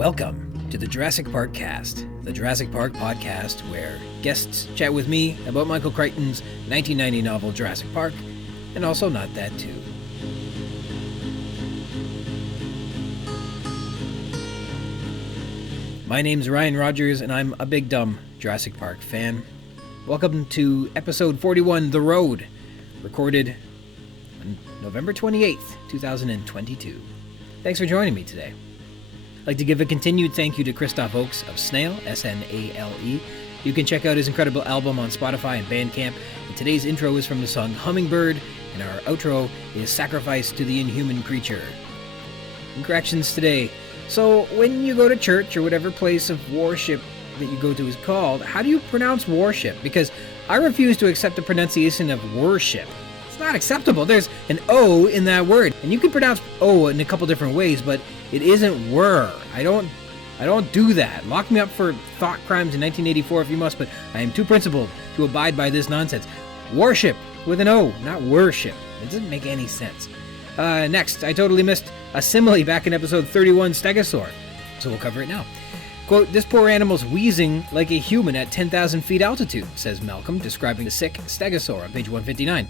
Welcome to the Jurassic Park-Cast, the Jurassic Park podcast where guests chat with me about Michael Crichton's 1990 novel Jurassic Park, and also not that too. My name's Ryan Rogers, and I'm a big dumb Jurassic Park fan. Welcome to episode 41, The Road, recorded on November 28th, 2022. Thanks for joining me today. I'd like to give a continued thank you to Christoph Oakes of Snail, S-N-A-L-E. You can check out his incredible album on Spotify and Bandcamp. And today's intro is from the song Hummingbird, and our outro is Sacrifice to the Inhuman Creature. And corrections today. So, when you go to church or whatever place of worship that you go to is called, how do you pronounce worship? Because I refuse to accept the pronunciation of worship. It's not acceptable. There's an O in that word. And you can pronounce O in a couple different ways, but it isn't were. I don't do that. Lock me up for thought crimes in 1984 if you must, but I am too principled to abide by this nonsense. Worship with an O, not worship. It doesn't make any sense. Next, I totally missed a simile back in episode 31, Stegosaur. So we'll cover it now. Quote, "This poor animal's wheezing like a human at 10,000 feet altitude," says Malcolm, describing the sick Stegosaur on page 159.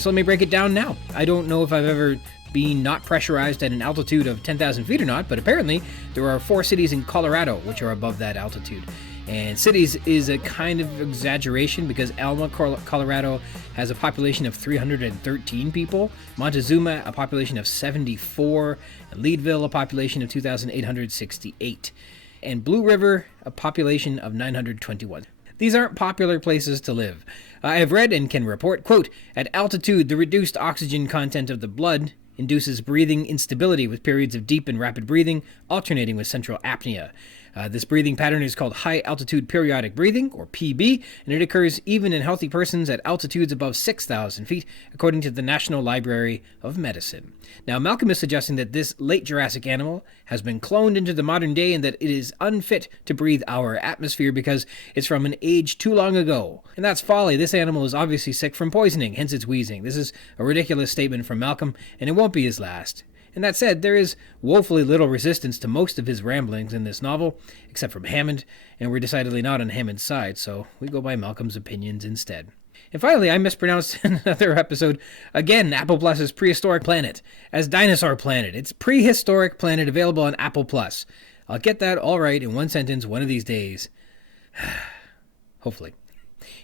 So let me break it down now. I don't know if I've ever been not pressurized at an altitude of 10,000 feet or not, but apparently there are 4 cities in Colorado which are above that altitude. And cities is a kind of exaggeration because Alma, Colorado has a population of 313 people, Montezuma a population of 74, and Leadville a population of 2,868, and Blue River a population of 921. These aren't popular places to live. I have read and can report, quote, "At altitude, the reduced oxygen content of the blood induces breathing instability with periods of deep and rapid breathing, alternating with central apnea. This breathing pattern is called high-altitude periodic breathing, or PB, and it occurs even in healthy persons at altitudes above 6,000 feet, according to the National Library of Medicine." Now, Malcolm is suggesting that this late Jurassic animal has been cloned into the modern day and that it is unfit to breathe our atmosphere because it's from an age too long ago. And that's folly. This animal is obviously sick from poisoning, hence its wheezing. This is a ridiculous statement from Malcolm, and it won't be his last. And that said, there is woefully little resistance to most of his ramblings in this novel, except from Hammond, and we're decidedly not on Hammond's side, so we go by Malcolm's opinions instead. And finally, I mispronounced in another episode, again, Apple Plus's Prehistoric Planet, as Dinosaur Planet. It's Prehistoric Planet, available on Apple Plus. I'll get that all right in one sentence one of these days. Hopefully.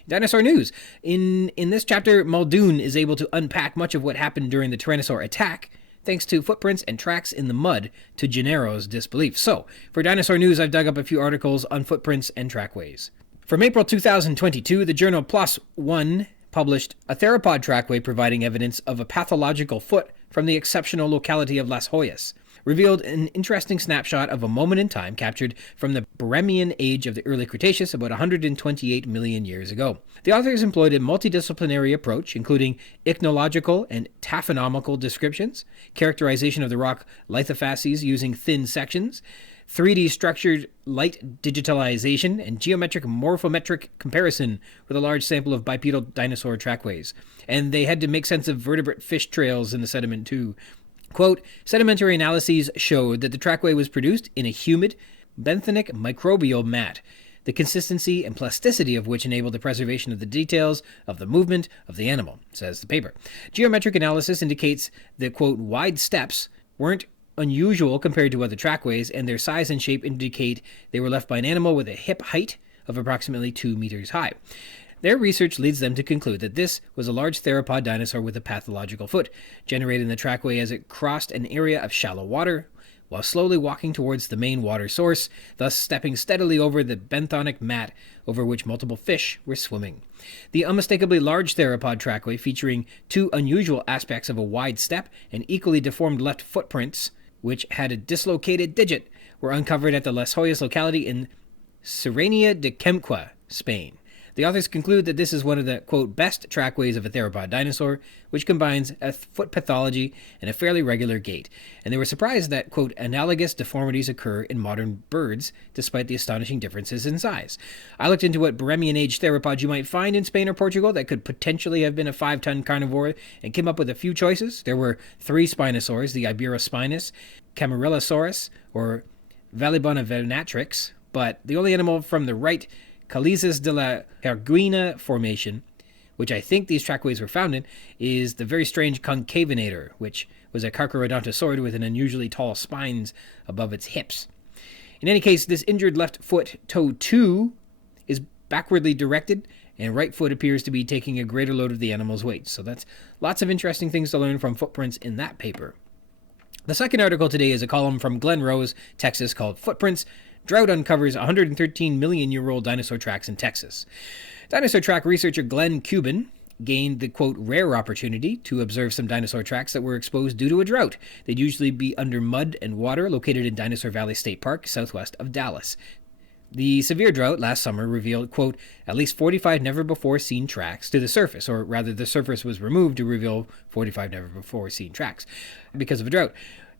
Dinosaur news. In this chapter, Muldoon is able to unpack much of what happened during the Tyrannosaur attack, thanks to footprints and tracks in the mud, to Gennaro's disbelief. So, for dinosaur news, I've dug up a few articles on footprints and trackways. From April 2022, the journal PLOS ONE published a theropod trackway providing evidence of a pathological foot from the exceptional locality of Las Hoyas, revealed an interesting snapshot of a moment in time captured from the Permian age of the early Cretaceous about 128 million years ago. The authors employed a multidisciplinary approach, including ichnological and taphonomical descriptions, characterization of the rock lithofacies using thin sections, 3D structured light digitalization, and geometric morphometric comparison with a large sample of bipedal dinosaur trackways. And they had to make sense of vertebrate fish trails in the sediment too. Quote, "Sedimentary analyses showed that the trackway was produced in a humid, benthonic microbial mat, the consistency and plasticity of which enabled the preservation of the details of the movement of the animal," says the paper. Geometric analysis indicates that, quote, "wide steps weren't unusual compared to other trackways, and their size and shape indicate they were left by an animal with a hip height of approximately 2 meters high. Their research leads them to conclude that this was a large theropod dinosaur with a pathological foot, generating the trackway as it crossed an area of shallow water, while slowly walking towards the main water source, thus stepping steadily over the benthonic mat over which multiple fish were swimming. The unmistakably large theropod trackway, featuring 2 unusual aspects of a wide step and equally deformed left footprints, which had a dislocated digit, were uncovered at the Las Hoyas locality in Serranía de Quemqua, Spain. The authors conclude that this is one of the, quote, "best trackways of a theropod dinosaur, which combines a foot pathology and a fairly regular gait." And they were surprised that, quote, "analogous deformities occur in modern birds, despite the astonishing differences in size." I looked into what Permian age theropods you might find in Spain or Portugal that could potentially have been a 5-ton carnivore and came up with a few choices. There were 3 spinosaurs, the Iberospinus, Camarillosaurus, or Valibona venatrix, but the only animal from the right Calizas de la Herguina formation, which I think these trackways were found in, is the very strange concavinator, which was a carcharodontosaurid with an unusually tall spines above its hips. In any case, this injured left foot, toe 2, is backwardly directed, and right foot appears to be taking a greater load of the animal's weight. So that's lots of interesting things to learn from footprints in that paper. The second article today is a column from Glen Rose, Texas, called Footprints. Drought uncovers 113 million-year-old dinosaur tracks in Texas. Dinosaur track researcher Glenn Cuban gained the, quote, rare opportunity to observe some dinosaur tracks that were exposed due to a drought. They'd usually be under mud and water located in Dinosaur Valley State Park, southwest of Dallas. The severe drought last summer revealed, quote, at least 45 never-before-seen tracks to the surface, or rather the surface was removed to reveal 45 never-before-seen tracks because of a drought.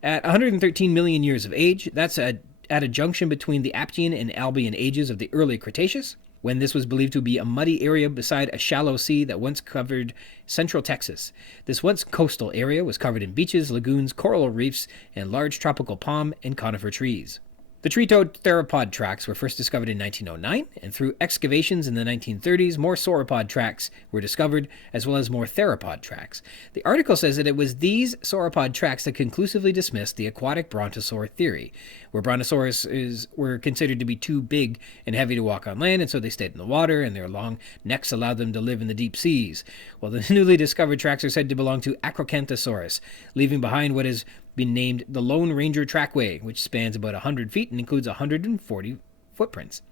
At 113 million years of age, that's at a junction between the Aptian and Albian ages of the early Cretaceous, when this was believed to be a muddy area beside a shallow sea that once covered central Texas. This once coastal area was covered in beaches, lagoons, coral reefs, and large tropical palm and conifer trees. The tree-toed theropod tracks were first discovered in 1909, and through excavations in the 1930s, more sauropod tracks were discovered, as well as more theropod tracks. The article says that it was these sauropod tracks that conclusively dismissed the aquatic brontosaur theory, where brontosauruses were considered to be too big and heavy to walk on land, and so they stayed in the water, and their long necks allowed them to live in the deep seas. Well, the newly discovered tracks are said to belong to Acrocanthosaurus, leaving behind what has been named the Lone Ranger Trackway, which spans about 100 feet and includes 140 footprints.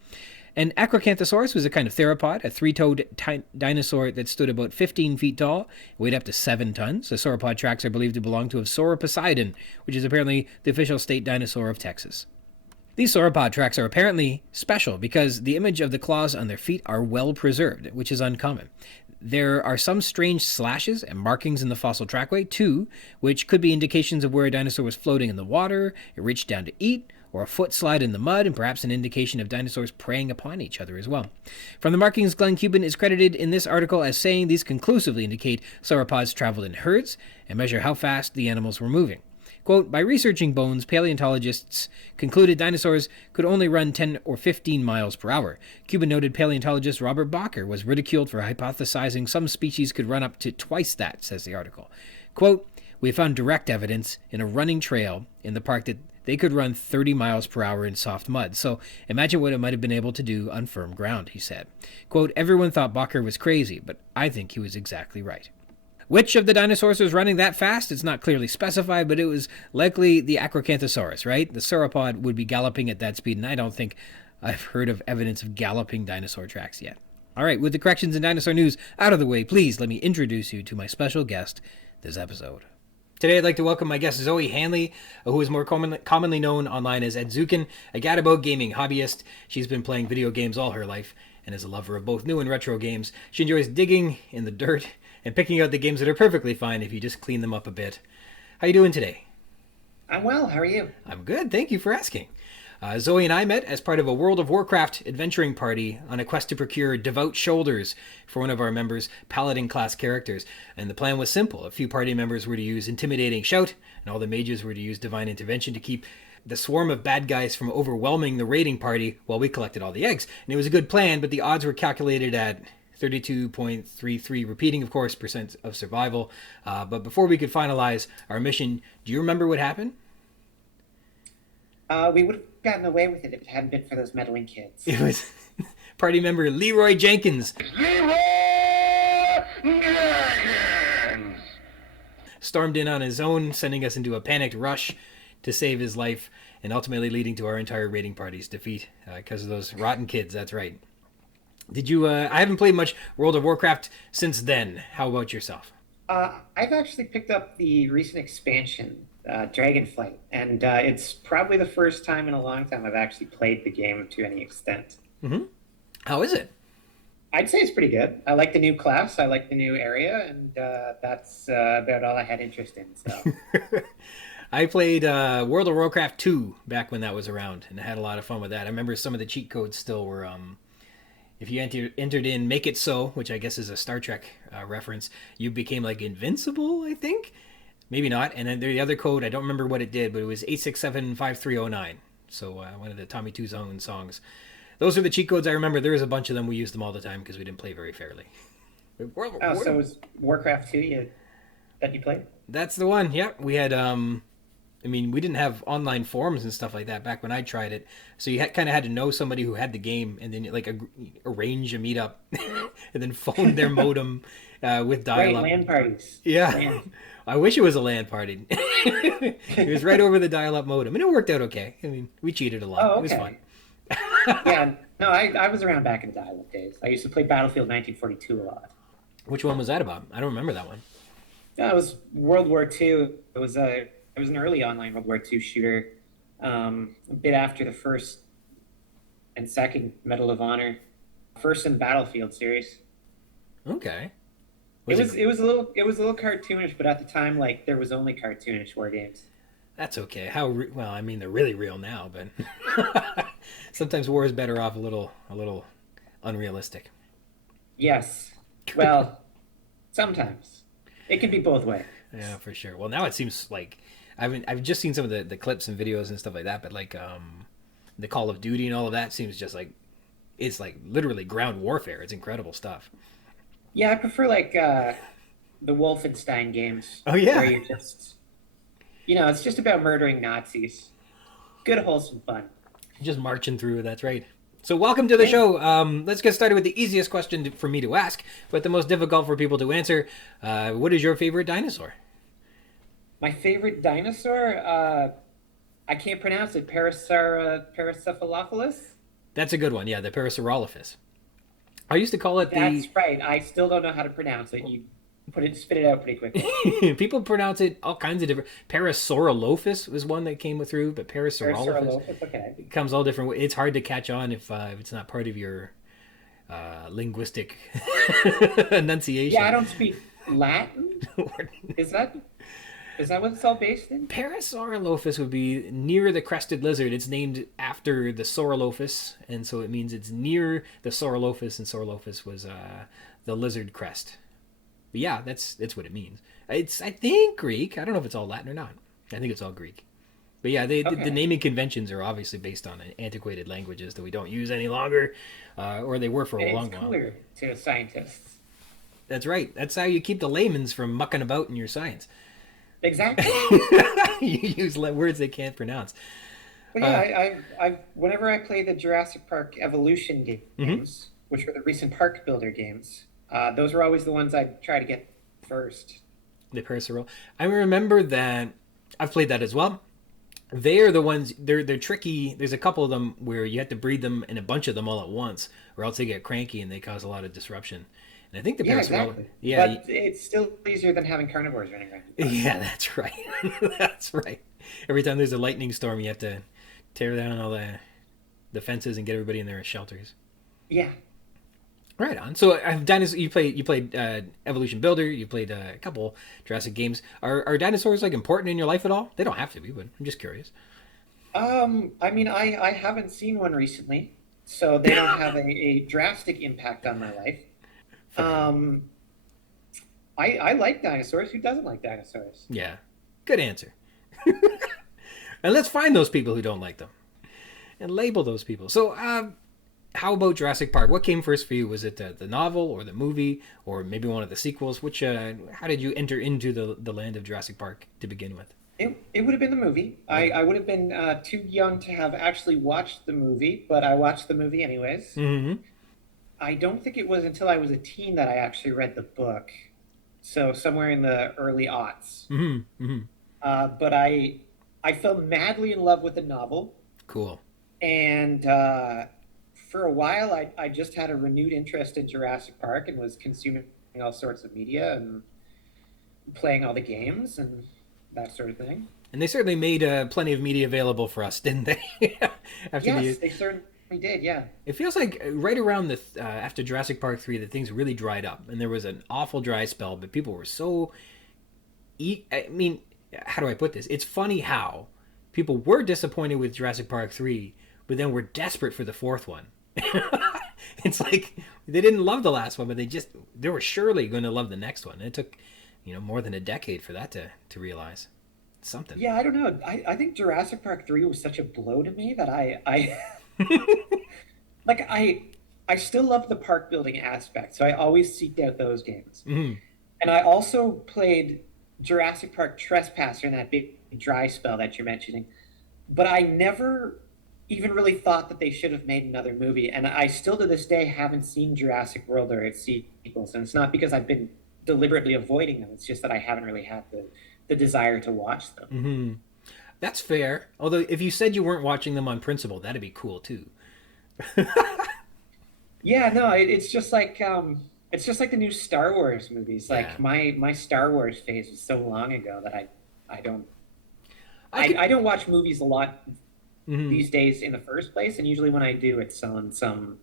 And Acrocanthosaurus was a kind of theropod, a three-toed dinosaur that stood about 15 feet tall, weighed up to 7 tons. The sauropod tracks are believed to belong to Sauroposeidon, which is apparently the official state dinosaur of Texas. These sauropod tracks are apparently special because the image of the claws on their feet are well preserved, which is uncommon. There are some strange slashes and markings in the fossil trackway, too, which could be indications of where a dinosaur was floating in the water, it reached down to eat, or a foot slide in the mud, and perhaps an indication of dinosaurs preying upon each other as well. From the markings, Glenn Cuban is credited in this article as saying these conclusively indicate sauropods traveled in herds and measure how fast the animals were moving. Quote, by researching bones, paleontologists concluded dinosaurs could only run 10 or 15 miles per hour. Cuban noted paleontologist Robert Bacher was ridiculed for hypothesizing some species could run up to twice that, says the article. Quote, we found direct evidence in a running trail in the park that they could run 30 miles per hour in soft mud. So imagine what it might have been able to do on firm ground, he said. Quote, everyone thought Bacher was crazy, but I think he was exactly right. Which of the dinosaurs was running that fast? It's not clearly specified, but it was likely the Acrocanthosaurus, right? The sauropod would be galloping at that speed, and I don't think I've heard of evidence of galloping dinosaur tracks yet. All right, with the corrections in dinosaur news out of the way, please let me introduce you to my special guest this episode. Today I'd like to welcome my guest Zoey Handley, who is more commonly known online as Edzukin, a gadabout gaming hobbyist. She's been playing video games all her life and is a lover of both new and retro games. She enjoys digging in the dirt and picking out the games that are perfectly fine if you just clean them up a bit. How you doing today? I'm well. How are you? I'm good. Thank you for asking. Zoey and I met as part of a World of Warcraft adventuring party on a quest to procure devout shoulders for one of our members' paladin class characters. And the plan was simple. A few party members were to use intimidating shout, and all the mages were to use divine intervention to keep the swarm of bad guys from overwhelming the raiding party while we collected all the eggs. And it was a good plan, but the odds were calculated at 32.33, repeating, of course, percent of survival. But before we could finalize our mission, do you remember what happened? We would have gotten away with it if it hadn't been for those meddling kids. It was party member Leeroy Jenkins. Leeroy Jenkins! Stormed in on his own, sending us into a panicked rush to save his life, and ultimately leading to our entire raiding party's defeat because of those rotten kids, that's right. Did you, I haven't played much World of Warcraft since then. How about yourself? I've actually picked up the recent expansion, Dragonflight, and it's probably the first time in a long time I've actually played the game to any extent. Mm-hmm. How is it? I'd say it's pretty good. I like the new class, I like the new area, and that's about all I had interest in. So. I played World of Warcraft 2 back when that was around, and I had a lot of fun with that. I remember some of the cheat codes still were... if you entered in Make It So, which I guess is a Star Trek reference, you became like invincible, I think? Maybe not. And then the other code, I don't remember what it did, but it was 8675309. So one of the Tommy Two Zone songs. Those are the cheat codes I remember. There was a bunch of them. We used them all the time because we didn't play very fairly. Oh, so it was Warcraft 2 that you played? That's the one. Yeah, we had. I mean, we didn't have online forums and stuff like that back when I tried it. So you kind of had to know somebody who had the game, and then like arrange a meetup, and then phone their modem with dial-up. Right, LAN parties. Yeah, Man. I wish it was a LAN party. It was right over the dial-up modem, and it worked out okay. I mean, we cheated a lot. Oh, okay. It was fun. Yeah, no, I was around back in dial-up days. I used to play Battlefield 1942 a lot. Which one was that about? I don't remember that one. No, it was World War II. It was an early online World War II shooter, a bit after the first and second Medal of Honor, first in Battlefield series. Okay. It was a little cartoonish, but at the time, like, there was only cartoonish war games. That's okay. Well, I mean, they're really real now, but sometimes war is better off a little unrealistic. Yes. Well, sometimes it can be both ways. Yeah, for sure. Well, now it seems like I've just seen some of the clips and videos and stuff like that, but like the Call of Duty and all of that seems just like it's like literally ground warfare. It's incredible stuff. Yeah, I prefer like the Wolfenstein games. Oh yeah. Where you're just, it's just about murdering Nazis. Good wholesome fun. Just marching through. That's right. So welcome to the show. Let's get started with the easiest question for me to ask, but the most difficult for people to answer. What is your favorite dinosaur? My favorite dinosaur? I can't pronounce it. Parasaurolophus? That's a good one. Yeah, the parasaurolophus. I used to call it That's right. I still don't know how to pronounce it. You spit it out pretty quickly. People pronounce it all kinds of different. Parasaurolophus was one that came through, but parasaurolophus okay. It comes all different. It's hard to catch on if it's not part of your linguistic enunciation. Yeah, I don't speak Latin. Is that what it's all based in? Parasaurolophus would be near the crested lizard. It's named after the Saurolophus, and so it means it's near the Saurolophus, and Saurolophus was the lizard crest. But yeah, that's what it means. It's, I think, Greek. I don't know if it's all Latin or not. I think it's all Greek. But yeah, the naming conventions are obviously based on antiquated languages that we don't use any longer, or they were for a long while. It's clear to scientists. That's right. That's how you keep the layman's from mucking about in your science. Exactly. You use words they can't pronounce. But yeah, I whenever I play the Jurassic Park Evolution games, which were the recent park builder games, those were always the ones I'd try to get first. The Parasaurolophus. I remember that. I've played that as well. They're the ones. They're tricky. There's a couple of them where you have to breed them and a bunch of them all at once, or else they get cranky and they cause a lot of disruption. And I think the exactly. Yeah, but it's still easier than having carnivores running around. Yeah, that's right. That's right. Every time there's a lightning storm, you have to tear down all the fences and get everybody in their shelters. Yeah. Right on. So, you played Evolution Builder. You played a couple Jurassic games. Are dinosaurs like important in your life at all? They don't have to be, but I'm just curious. I mean, I haven't seen one recently, so they don't have a drastic impact on my life. I like dinosaurs. Who doesn't like dinosaurs? Yeah, good answer. And let's find those people who don't like them and label those people. So, how about Jurassic Park? What came first for you? Was it the novel or the movie or maybe one of the sequels? How did you enter into the land of Jurassic Park to begin with? It would have been the movie. I would have been too young to have actually watched the movie, but I watched the movie anyways. Mm-hmm. I don't think it was until I was a teen that I actually read the book. So somewhere in the early aughts. Mm-hmm. Mm-hmm. But I fell madly in love with the novel. Cool. And for a while, I just had a renewed interest in Jurassic Park and was consuming all sorts of media and playing all the games and that sort of thing. And they certainly made plenty of media available for us, didn't they? Yes, they certainly did, yeah. It feels like right around after Jurassic Park 3 that things really dried up, and there was an awful dry spell, but people were so... I mean, how do I put this? It's funny how people were disappointed with Jurassic Park 3, but then were desperate for the fourth one. It's like they didn't love the last one, but they were surely going to love the next one. And it took, more than a decade for that to realize. something. Yeah, I don't know. I think Jurassic Park 3 was such a blow to me that I like I still love the park building aspect, so I always seeked out those games. Hmm. And I also played Jurassic Park Trespasser in that big dry spell that you're mentioning. But I never even really thought that they should have made another movie. And I still to this day haven't seen Jurassic World or its sequels. And it's not because I've been deliberately avoiding them. It's just that I haven't really had the desire to watch them. Hmm. That's fair. Although if you said you weren't watching them on principle, that'd be cool too. Yeah, no, it's just like the new Star Wars movies. Yeah. Like my Star Wars phase was so long ago that I don't I could. I don't watch movies a lot Mhm. these days in the first place, and usually when I do, it's on some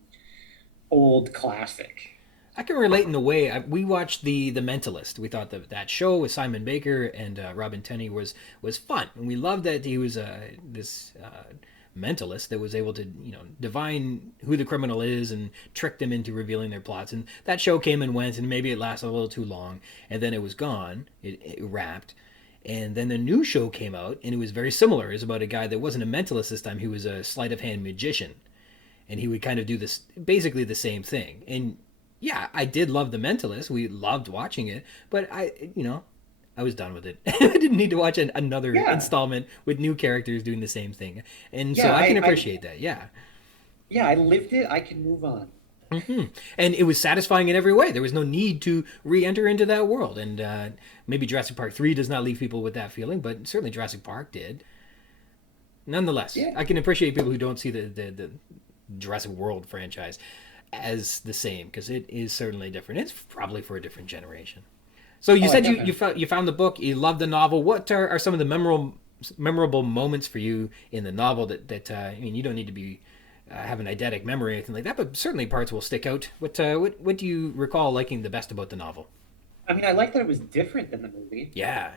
old classic. I can relate in a way. We watched the Mentalist. We thought that show with Simon Baker and Robin Tunney was fun, and we loved that he was this mentalist that was able to divine who the criminal is and trick them into revealing their plots. And that show came and went, and maybe it lasted a little too long, and then it was gone. It wrapped. And then the new show came out, and it was very similar. It was about a guy that wasn't a mentalist this time; he was a sleight of hand magician, and he would kind of do this basically the same thing. And yeah, I did love The Mentalist. We loved watching it, but I was done with it. I didn't need to watch another Yeah, installment with new characters doing the same thing. And so yeah, I can appreciate that. Yeah. yeah, I lived it. I can move on. Hmm. And it was satisfying in every way. There was no need to re-enter into that world. And maybe Jurassic Park 3 does not leave people with that feeling, but certainly Jurassic Park did. Nonetheless, Yeah, I can appreciate people who don't see the Jurassic World franchise as the same, because it is certainly different. It's probably for a different generation. So you oh, I said definitely. you found the book, you loved the novel. What are some of the memorable moments for you in the novel that I mean, you don't need to be have an eidetic memory or anything like that, but certainly parts will stick out. What do you recall liking the best about the novel? I mean, I like that it was different than the movie. Yeah.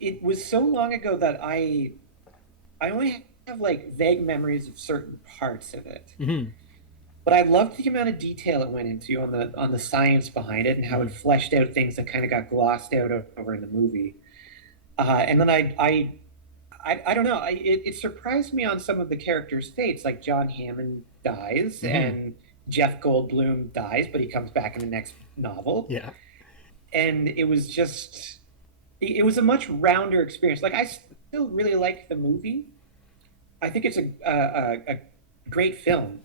It was so long ago that I only have like vague memories of certain parts of it. Hmm. But I loved the amount of detail it went into on the science behind it and how it Hmm. fleshed out things that kind of got glossed out over in the movie. And then I don't know. It surprised me on some of the characters' fates. Like John Hammond dies Hmm. and Jeff Goldblum dies, but he comes back in the next novel. Yeah. And it was just it was a much rounder experience. Like I still really like the movie. I think it's a great film,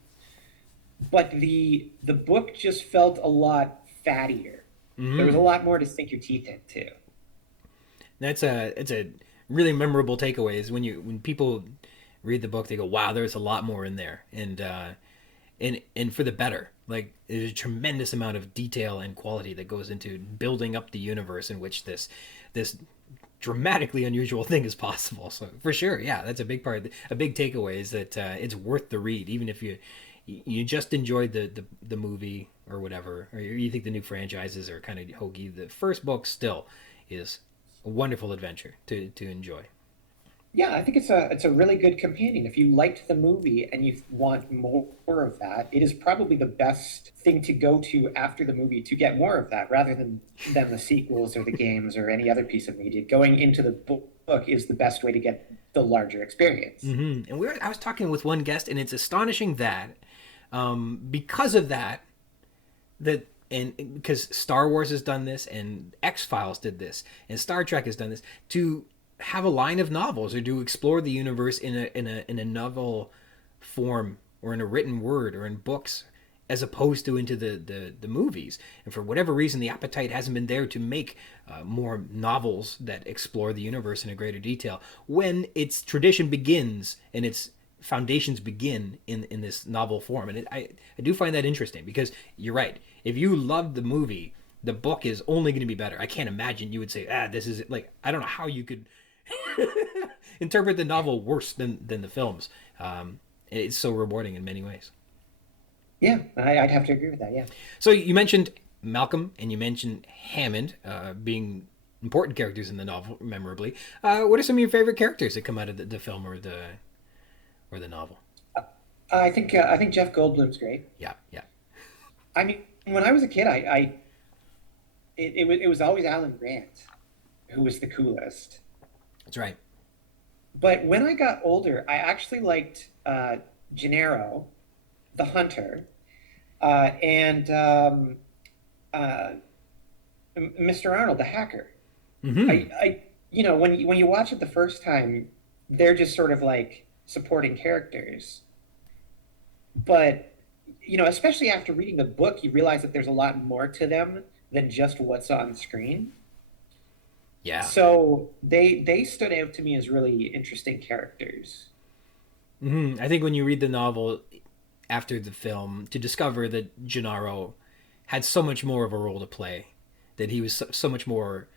but the book just felt a lot fattier. There was a Hmm. lot more to sink your teeth into. That's a it's a really memorable takeaway is when people read the book, they go, "Wow, there's a lot more in there," and for the better. Like there's a tremendous amount of detail and quality that goes into building up the universe in which this dramatically unusual thing is possible. So for sure, yeah, that's a big part. A big takeaway is that it's worth the read, even if you just enjoyed the movie or whatever, or you think the new franchises are kind of hokey. The first book still is a wonderful adventure to enjoy. Yeah, I think it's a really good companion. If you liked the movie and you want more of that, it is probably the best thing to go to after the movie to get more of that, rather than the sequels or the games or any other piece of media. Going into the book is the best way to get the larger experience. And I was talking with one guest, and it's astonishing that because of that and because Star Wars has done this, and X Files did this, and Star Trek has done this, to have a line of novels or to explore the universe in a novel form or in a written word or in books as opposed to into the movies. And for whatever reason, the appetite hasn't been there to make more novels that explore the universe in a greater detail when its tradition begins and its foundations begin in this novel form. And I do find that interesting because you're right. If you loved the movie, the book is only going to be better. I can't imagine you would say, this is like, I don't know how you could interpret the novel worse than the films. It's so rewarding in many ways. Yeah, I'd have to agree with that. Yeah. So you mentioned Malcolm and you mentioned Hammond being important characters in the novel, memorably. What are some of your favorite characters that come out of the film or the novel? I think Jeff Goldblum's great. Yeah, yeah. I mean, when I was a kid, it was always Alan Grant who was the coolest. That's right. But when I got older, I actually liked Gennaro, the hunter, and uh, Mr. Arnold, the hacker. Mm-hmm. When you watch it the first time, they're just sort of like supporting characters. But especially after reading the book, you realize that there's a lot more to them than just what's on screen. Yeah. So they stood out to me as really interesting characters. Mm-hmm. I think when you read the novel after the film, to discover that Gennaro had so much more of a role to play, that he was so much more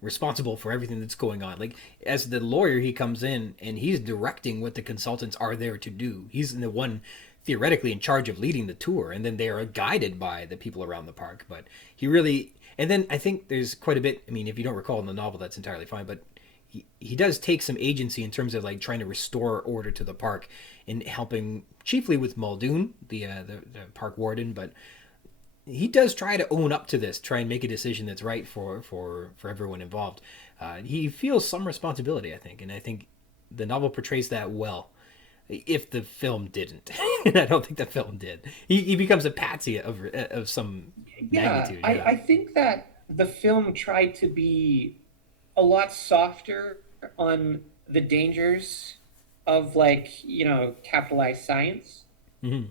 responsible for everything that's going on. Like as the lawyer, he comes in and he's directing what the consultants are there to do. He's the one theoretically in charge of leading the tour, and then they are guided by the people around the park. But he really, and then I think there's quite a bit. I mean, if you don't recall in the novel, that's entirely fine. But he does take some agency in terms of like trying to restore order to the park and helping chiefly with Muldoon, the park warden, but he does try to own up to this, try and make a decision that's right for everyone involved. He feels some responsibility, I think, and I think the novel portrays that well. If the film didn't, and I don't think the film did, he becomes a patsy of some Yeah, magnitude. I, Yeah. I think that the film tried to be a lot softer on the dangers of like, capitalized science. Mm-hmm.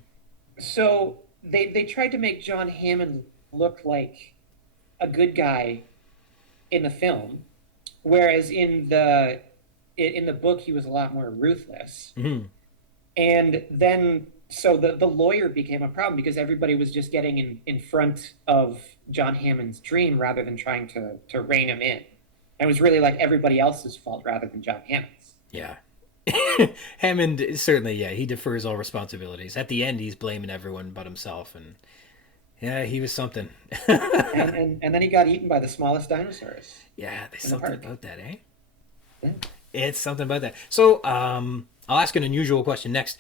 So they tried to make John Hammond look like a good guy in the film, whereas in the book he was a lot more ruthless. Mm-hmm. And then so the lawyer became a problem because everybody was just getting in front of John Hammond's dream rather than trying to rein him in. And it was really like everybody else's fault rather than John Hammond's. Yeah. Hammond certainly, yeah, he defers all responsibilities. At the end, he's blaming everyone but himself, and yeah, he was something. And then he got eaten by the smallest dinosaurs Yeah, there's in the something park. about that, eh? Yeah. It's something about that. So, I'll ask an unusual question next,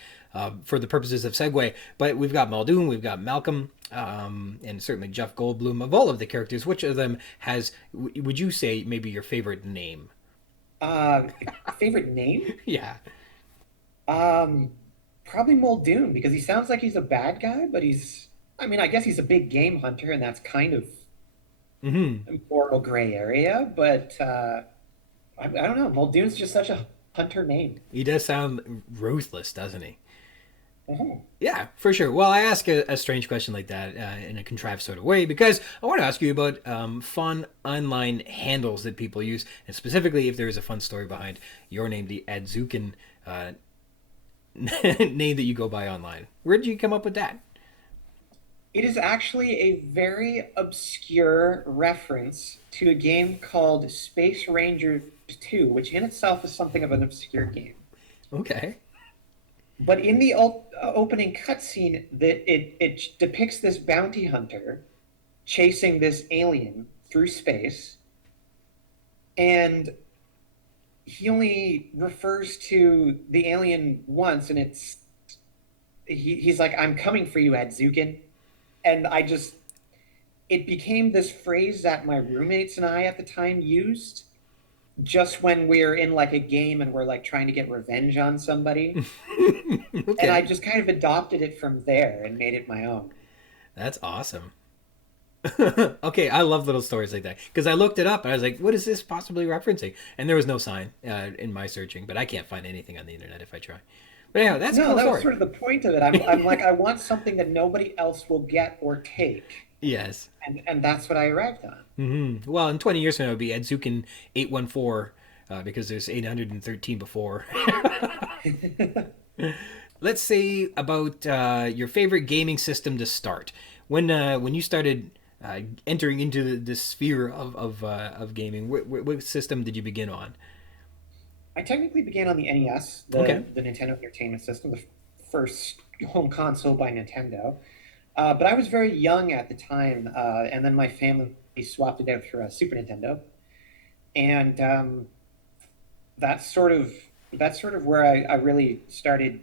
for the purposes of segue. But we've got Muldoon, we've got Malcolm, and certainly Jeff Goldblum. Of all of the characters, which of them has, would you say, maybe your favorite name? Uh, Favorite name? Yeah. Um, Probably Muldoon because he sounds like he's a bad guy, but I mean, I guess he's a big game hunter, and that's kind of Mm-hmm. a moral gray area. But I don't know. Muldoon's just such a hunter name. He does sound ruthless, doesn't he? Mhm. Yeah, for sure. Well, I ask a strange question like that in a contrived sort of way because I want to ask you about fun online handles that people use, and specifically if there is a fun story behind your name, the Adzukin name that you go by online. Where did you come up with that? It is actually a very obscure reference to a game called Space Rangers 2, which in itself is something of an obscure game. Okay. But in the opening cutscene, it depicts this bounty hunter chasing this alien through space, and he only refers to the alien once, and he's like, "I'm coming for you, Adzukin," and it became this phrase that my roommates and I at the time used just when we're in like a game and we're like trying to get revenge on somebody. And I Okay. just kind of adopted it from there and made it my own. That's awesome. Okay, I love little stories like that because I looked it up and I was like, "What is this possibly referencing?" And there was no sign in my searching, but I can't find anything on the internet if I try. But yeah, that's a No, cool that was story. sort of the point of it. I'm like, I want something that nobody else will get or take. Yes. And that's what I arrived on. Well, in 20 years from now, it would be Edzukin 814 because there's 813 before. Let's say about your favorite gaming system to start. When you started entering into the sphere of gaming, what system did you begin on? I technically began on the NES, Okay. the Nintendo Entertainment System, the first home console by Nintendo. But I was very young at the time, and then my family swapped it out for a Super Nintendo, and that's sort of that's sort of where I really started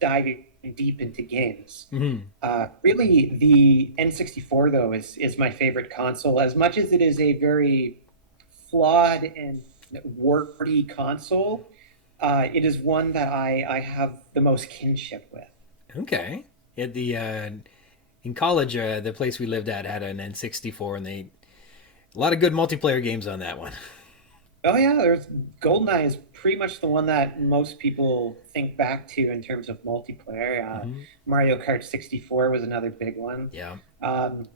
diving deep into games. Hmm. Really, the N64 though is my favorite console, as much as it is a very flawed and wordy console, it is one that I have the most kinship with. Okay. At the in college, the place we lived at had an N64, and they a lot of good multiplayer games on that one. Oh yeah, there's GoldenEye is pretty much the one that most people think back to in terms of multiplayer. Hmm. Mario Kart 64 was another big one. Yeah. Um,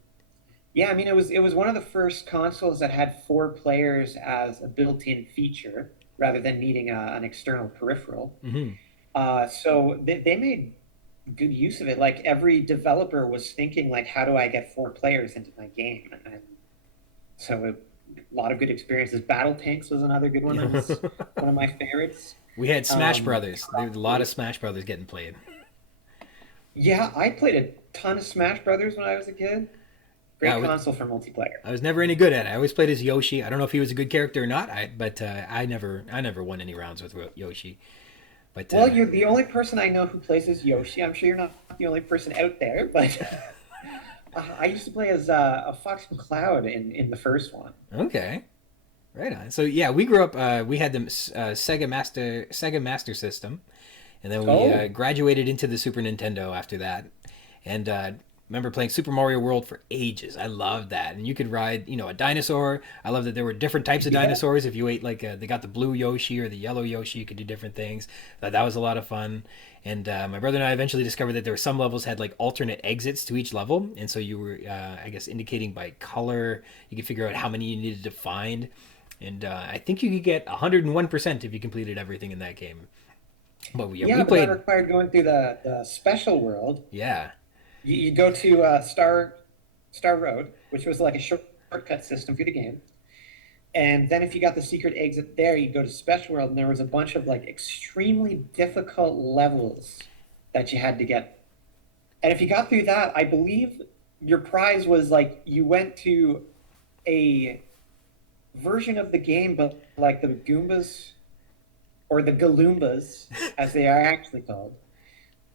yeah, I mean it was one of the first consoles that had four players as a built-in feature rather than needing an external peripheral. Hmm. So they made good use of it. Like every developer was thinking like, how do I get four players into my game? And so a lot of good experiences. Battle Tanks was another good one. That was one of my favorites. We had Smash Um, Brothers. There was a lot of Smash Brothers getting played. yeah, I played a ton of Smash Brothers when I was a kid. Yeah, Great console for multiplayer. I was never any good at it. I always played as Yoshi. I don't know if he was a good character or not. But I never won any rounds with Yoshi. But Well, you're the only person I know who plays as Yoshi. I'm sure you're not the only person out there, but I used to play as a Fox McCloud in the first one. okay, right on. So yeah, we grew up. We had the Sega Master System, and then we Oh, graduated into the Super Nintendo after that. And remember playing Super Mario World for ages. I loved that. And you could ride, a dinosaur. I love that there were different types of yeah. dinosaurs. If you ate like they got the blue Yoshi or the yellow Yoshi, you could do different things. That was a lot of fun. And my brother and I eventually discovered that there were some levels had like alternate exits to each level, and so you were, I guess, indicating by color. You could figure out how many you needed to find, and I think you could get 101% if you completed everything in that game. But yeah, we Yeah, but that played. required going through the special world. Yeah. You go to Star Road, which was like a shortcut system through the game. And then if you got the secret exit there, you go to Special World, and there was a bunch of like extremely difficult levels that you had to get. And if you got through that, I believe your prize was like you went to a version of the game, but like the Goombas or the Galoombas, as they are actually called,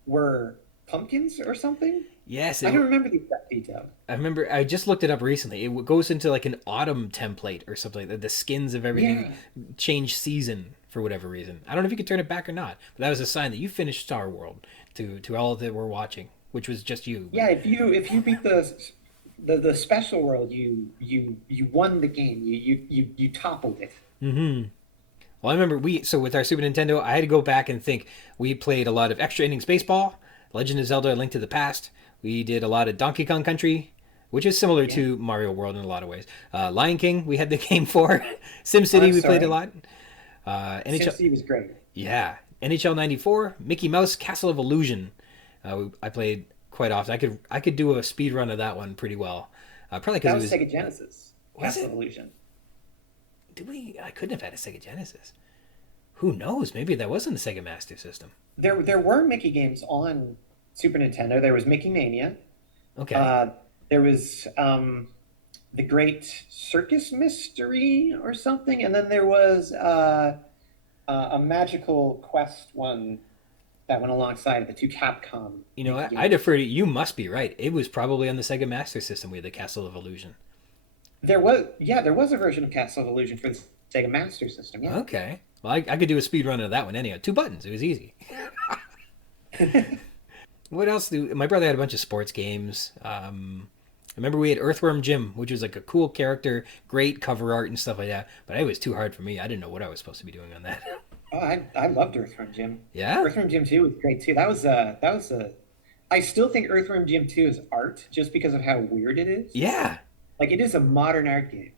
were pumpkins or something. Yes, I don't remember the exact detail. I remember. I just looked it up recently. It goes into like an autumn template or something like that. The skins of everything Yeah. change season for whatever reason. I don't know if you could turn it back or not, but that was a sign that you finished Star World to all that were watching, which was just you. Yeah, if you beat the special world, you won the game. You toppled it. Mm-hmm. Well, I remember with our Super Nintendo, I had to go back and think. We played a lot of Extra Innings Baseball, Legend of Zelda: A Link to the Past. We did a lot of Donkey Kong Country, which is similar Yeah. to Mario World in a lot of ways. Lion King, we had the game for. Oh, I'm SimCity, we played a sorry. lot. NHL, SimCity was great. yeah, NHL '94, Mickey Mouse, Castle of Illusion. I played quite often. I could do a speed run of that one pretty well. Probably because That it was was. Sega Genesis. Was Castle it? Evolution. Did we? I couldn't have had a Sega Genesis. Who knows? Maybe that wasn't the Sega Master System. There were Mickey games on Super Nintendo. There was Mickey Mania. Okay. Uh, there was the Great Circus Mystery or something, and then there was a Magical Quest one that went alongside of the two Capcom Mickey I games. defer to you. Must be right. It was probably on the Sega Master System. We had the Castle of Illusion. There was a version of Castle of Illusion for the Sega Master System. Yeah. Okay. Well, I could do a speed run of that one anyhow. Two buttons. It was easy. What else do my brother had a bunch of sports games. I remember we had Earthworm Jim, which was like a cool character, great cover art and stuff like that. But it was too hard for me. I didn't know what I was supposed to be doing on that. Oh, I loved Earthworm Jim. Yeah. Earthworm Jim 2 was great too. That was a. I still think Earthworm Jim 2 is art just because of how weird it is. Yeah. Like it is a modern art game.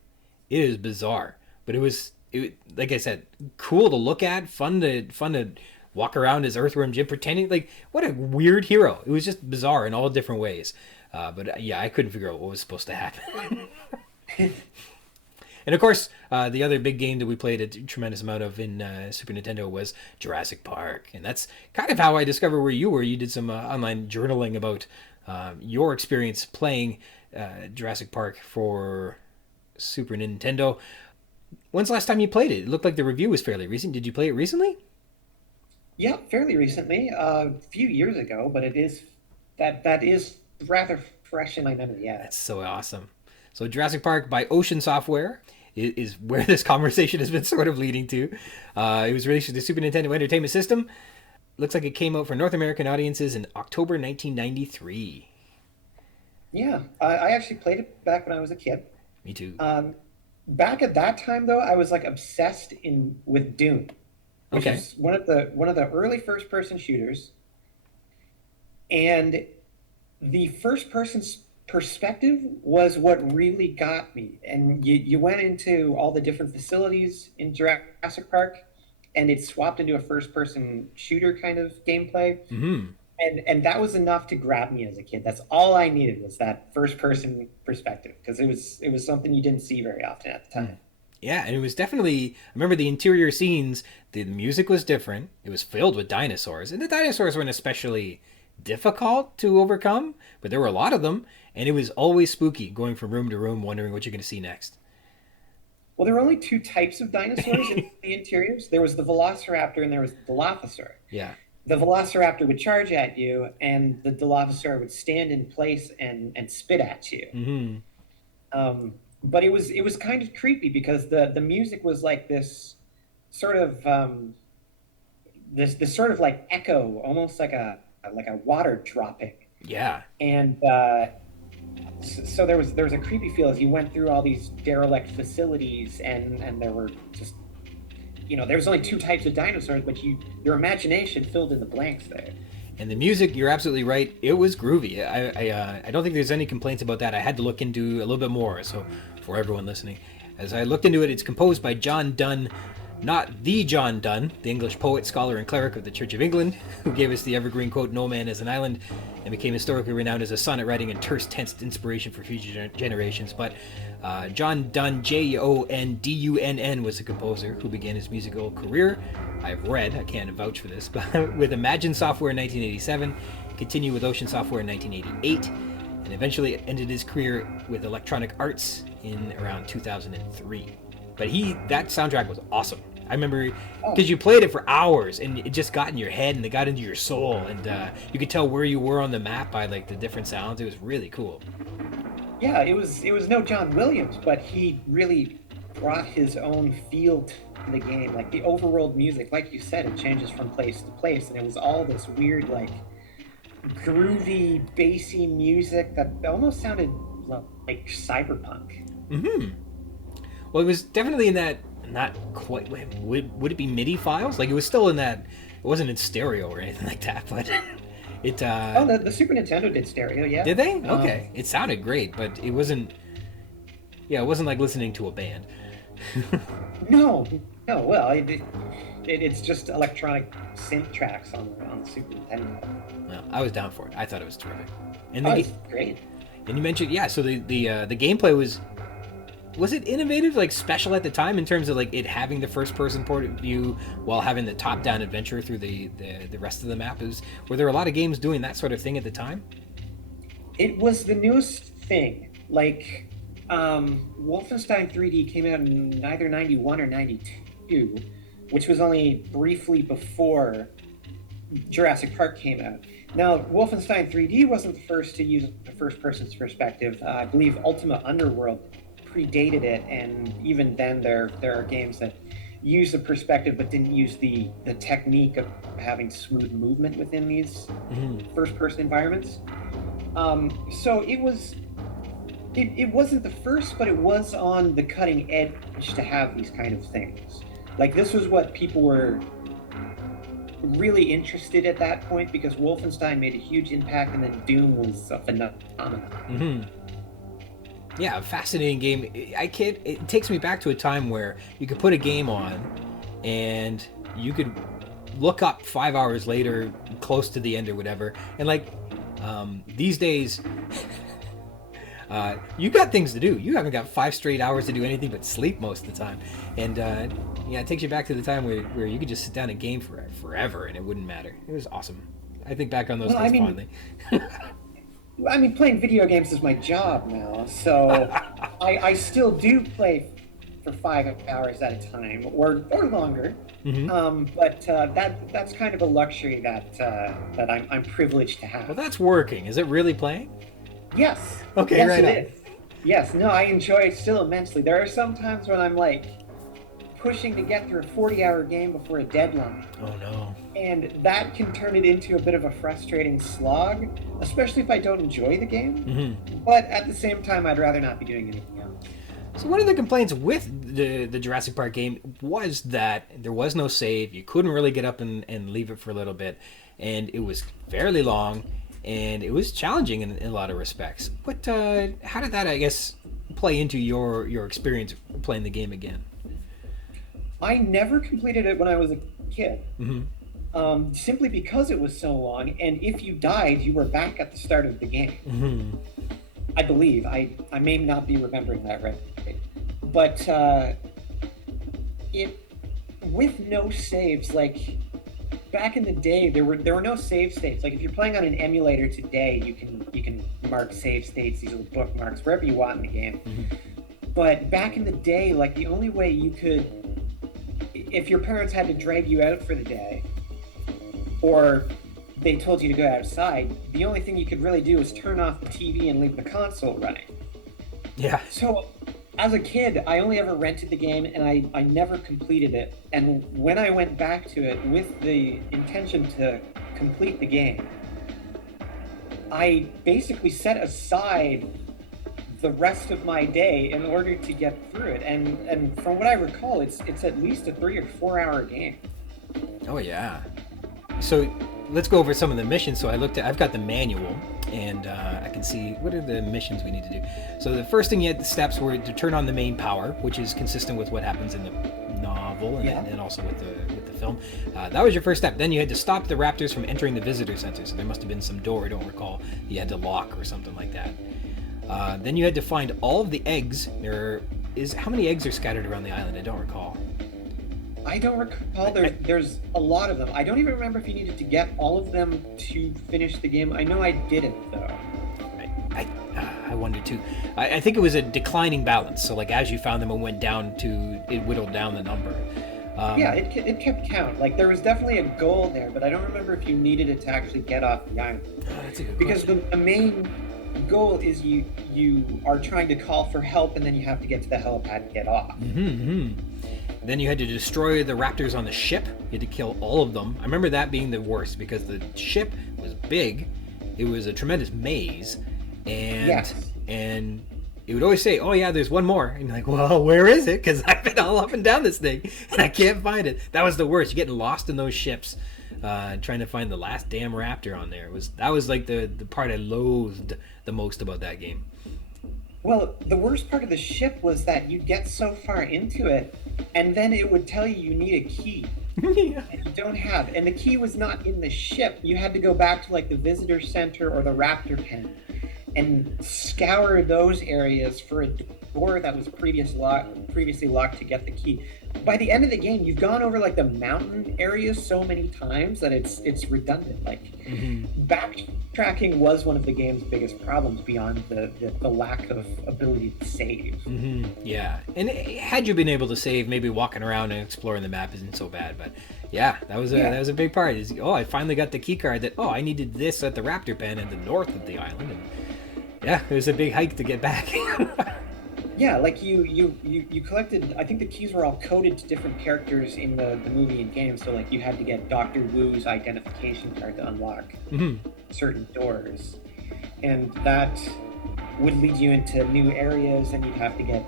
It is bizarre, but like I said, cool to look at, fun to walk around as Earthworm Jim, pretending like what a weird hero. It was just bizarre in all different ways. But yeah, I couldn't figure out what was supposed to happen. And of course, the other big game that we played a tremendous amount of in Super Nintendo was Jurassic Park, and that's kind of how I discovered where you were. You did some online journaling about your experience playing Jurassic Park for Super Nintendo. When's the last time you played it? It looked like the review was fairly recent. Did you play it recently? Yeah, fairly recently, a few years ago, but that is rather fresh in my memory. Yeah. That's so awesome. So Jurassic Park by Ocean Software is where this conversation has been sort of leading to. It was released to the Super Nintendo Entertainment System. Looks like it came out for North American audiences in October 1993. Yeah, I actually played it back when I was a kid. Me too. Back at that time, though, I was like obsessed with Doom, which is one of the early first-person shooters. And the first-person perspective was what really got me. And you went into all the different facilities in Jurassic Park, and it swapped into a first-person shooter kind of gameplay. Mm-hmm. And that was enough to grab me as a kid. That's all I needed, was that first-person perspective, because it was something you didn't see very often at the time. Yeah, and it was definitely, I remember the interior scenes, the music was different. It was filled with dinosaurs, and the dinosaurs weren't especially difficult to overcome, but there were a lot of them, and it was always spooky going from room to room, wondering what you're going to see next. Well, there were only two types of dinosaurs in the interiors. There was the Velociraptor and there was the Dilophosaur. Yeah. The Velociraptor would charge at you, and the Dilophosaur would stand in place and spit at you. Mm-hmm. But it was kind of creepy because the music was like this sort of this sort of like echo, almost like a water dropping. Yeah. And so there was a creepy feel as you went through all these derelict facilities, and there were just, there was only two types of dinosaurs, but your imagination filled in the blanks there. And the music, you're absolutely right. It was groovy. I don't think there's any complaints about that. I had to look into a little bit more. So for everyone listening, as I looked into it, it's composed by John Donne, not the John Donne, the English poet, scholar, and cleric of the Church of England, who gave us the evergreen quote, "No man is an island," and became historically renowned as a sonnet writing and terse tensed inspiration for future generations. But John Donne, Jondunn, was the composer who began his musical career. I've read, I can't vouch for this, but with Imagine Software in 1987, continued with Ocean Software in 1988, and eventually ended his career with Electronic Arts in around 2003. But that soundtrack was awesome. I remember because you played it for hours, and it just got in your head, and it got into your soul, and you could tell where you were on the map by like the different sounds. It was really cool. Yeah, it was no John Williams, but he really brought his own feel to the game. Like the overworld music, like you said, it changes from place to place, and it was all this weird, like groovy, bassy music that almost sounded like cyberpunk. Mm-hmm. Well, it was definitely in that, not quite, would it be MIDI files? Like it was still in that, it wasn't in stereo or anything like that, but it... the Super Nintendo did stereo, yeah. Did they? Okay. It sounded great, but it wasn't like listening to a band. No, well, it's just electronic synth tracks on the Super Nintendo. Well, I was down for it. I thought it was terrific. And it's great. And you mentioned, so the gameplay was it innovative, like special at the time in terms of like it having the first person point of view while having the top down adventure through the rest of the map? Were there a lot of games doing that sort of thing at the time? It was the newest thing. Like Wolfenstein 3D came out in either 91 or 92, which was only briefly before Jurassic Park came out. Now, Wolfenstein 3D wasn't the first to use the first person's perspective. I believe Ultima Underworld predated it, and even then there are games that use the perspective but didn't use the technique of having smooth movement within these first-person environments. So it wasn't the first, but it was on the cutting edge to have these kind of things. Like this was what people were really interested at that point, because Wolfenstein made a huge impact, and then Doom was a phenomenon. Mm-hmm. Yeah, a fascinating game. It takes me back to a time where you could put a game on and you could look up 5 hours later, close to the end or whatever, and like these days you got things to do. You haven't got 5 straight hours to do anything but sleep most of the time, and it takes you back to the time where you could just sit down and game forever and it wouldn't matter. It was awesome. I think back on those days fondly. I mean, playing video games is my job now, so I still do play for 5 hours at a time, or longer. Mm-hmm. But that's kind of a luxury that I'm privileged to have. Well, that's working. Is it really playing? Yes. Okay, yes, right it on. Yes, no, I enjoy it still immensely. There are some times when I'm like pushing to get through a 40-hour game before a deadline. Oh no. And that can turn it into a bit of a frustrating slog, especially if I don't enjoy the game. Mm-hmm. But at the same time, I'd rather not be doing anything else. So one of the complaints with the Jurassic Park game was that there was no save. You couldn't really get up and leave it for a little bit. And it was fairly long, and it was challenging in a lot of respects. But how did that, I guess, play into your experience playing the game again? I never completed it when I was a kid. Mm-hmm. Simply because it was so long, and if you died, you were back at the start of the game. Mm-hmm. I believe. I may not be remembering that right. But it with no saves, like back in the day, there were no save states. Like if you're playing on an emulator today, you can mark save states, these little bookmarks, wherever you want in the game. Mm-hmm. But back in the day, like the only way you could, if your parents had to drag you out for the day, or they told you to go outside, the only thing you could really do was turn off the TV and leave the console running. Yeah. So, as a kid, I only ever rented the game, and I never completed it. And when I went back to it with the intention to complete the game, I basically set aside the rest of my day in order to get through it. And from what I recall, it's at least a 3 or 4 hour game. Oh yeah. So let's go over some of the missions. So I've got the manual, and I can see what are the missions we need to do. So the first thing the steps were to turn on the main power, which is consistent with what happens in the novel and also with the film. That was your first step. Then you had to stop the raptors from entering the visitor center. So there must have been some door, I don't recall, you had to lock or something like that. Then you had to find all of the eggs. How many eggs are scattered around the island? I don't recall. I don't recall. There's a lot of them. I don't even remember if you needed to get all of them to finish the game. I know I didn't, though. I wonder too. I think it was a declining balance. So like as you found them, it whittled down the number. Yeah, it kept count. Like there was definitely a goal there, but I don't remember if you needed it to actually get off the island. That's a good because question. the main goal is you are trying to call for help, and then you have to get to the helipad and get off. Mm-hmm. Then you had to destroy the raptors on the ship. You had to kill all of them. I remember that being the worst because the ship was big. It was a tremendous maze, and it would always say, "Oh yeah, there's one more." And you're like, "Well, where is it?" Because I've been all up and down this thing and I can't find it. That was the worst. You're getting lost in those ships, trying to find the last damn raptor on there. That was like the part I loathed the most about that game. Well, the worst part of the ship was that you get so far into it, and then it would tell you need a key. Yeah. And you don't have. And the key was not in the ship. You had to go back to like the visitor center or the raptor pen and scour those areas for a door that was previously locked to get the key. By the end of the game, you've gone over like the mountain areas so many times that it's redundant. Like backtracking was one of the game's biggest problems beyond the lack of ability to save. Mm-hmm. Yeah, and had you been able to save, maybe walking around and exploring the map isn't so bad. But yeah, that was a big part. I finally got the key card that I needed this at the raptor pen in the north of the island, and yeah, it was a big hike to get back. Yeah, like you collected, I think the keys were all coded to different characters in the movie and game, so like you had to get Dr. Wu's identification card to unlock certain doors. And that would lead you into new areas, and you'd have to get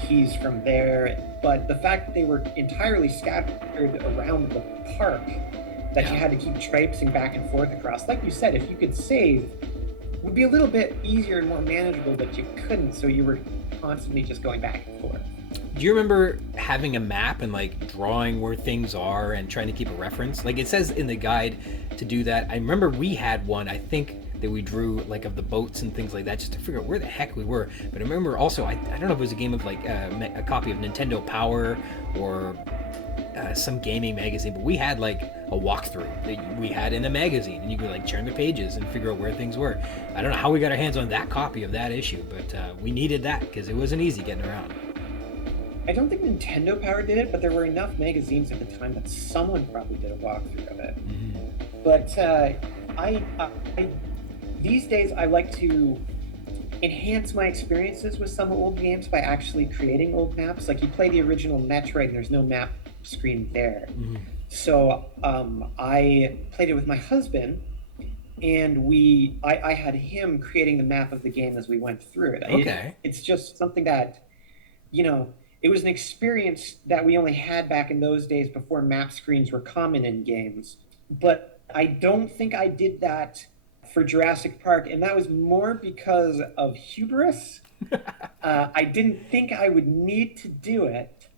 keys from there. But the fact that they were entirely scattered around the park, that you had to keep traipsing back and forth across, like you said, if you could save, would be a little bit easier and more manageable, but you couldn't, so you were constantly just going back and forth. Do you remember having a map and like drawing where things are and trying to keep a reference? Like it says in the guide to do that. I remember we had one, I think, that we drew like of the boats and things like that just to figure out where the heck we were. But I remember also, I don't know if it was a game of like a copy of Nintendo Power or some gaming magazine, but we had like a walkthrough that we had in the magazine, and you could like turn the pages and figure out where things were. I don't know how we got our hands on that copy of that issue, but we needed that because it wasn't easy getting around. I don't think Nintendo Power did it, but there were enough magazines at the time that someone probably did a walkthrough of it. But I these days I like to enhance my experiences with some old games by actually creating old maps. Like you play the original Metroid and there's no map screen there. Mm-hmm. So I played it with my husband, and I had him creating the map of the game as we went through it. Okay. It's just something that, it was an experience that we only had back in those days before map screens were common in games. But I don't think I did that for Jurassic Park, and that was more because of hubris. I didn't think I would need to do it,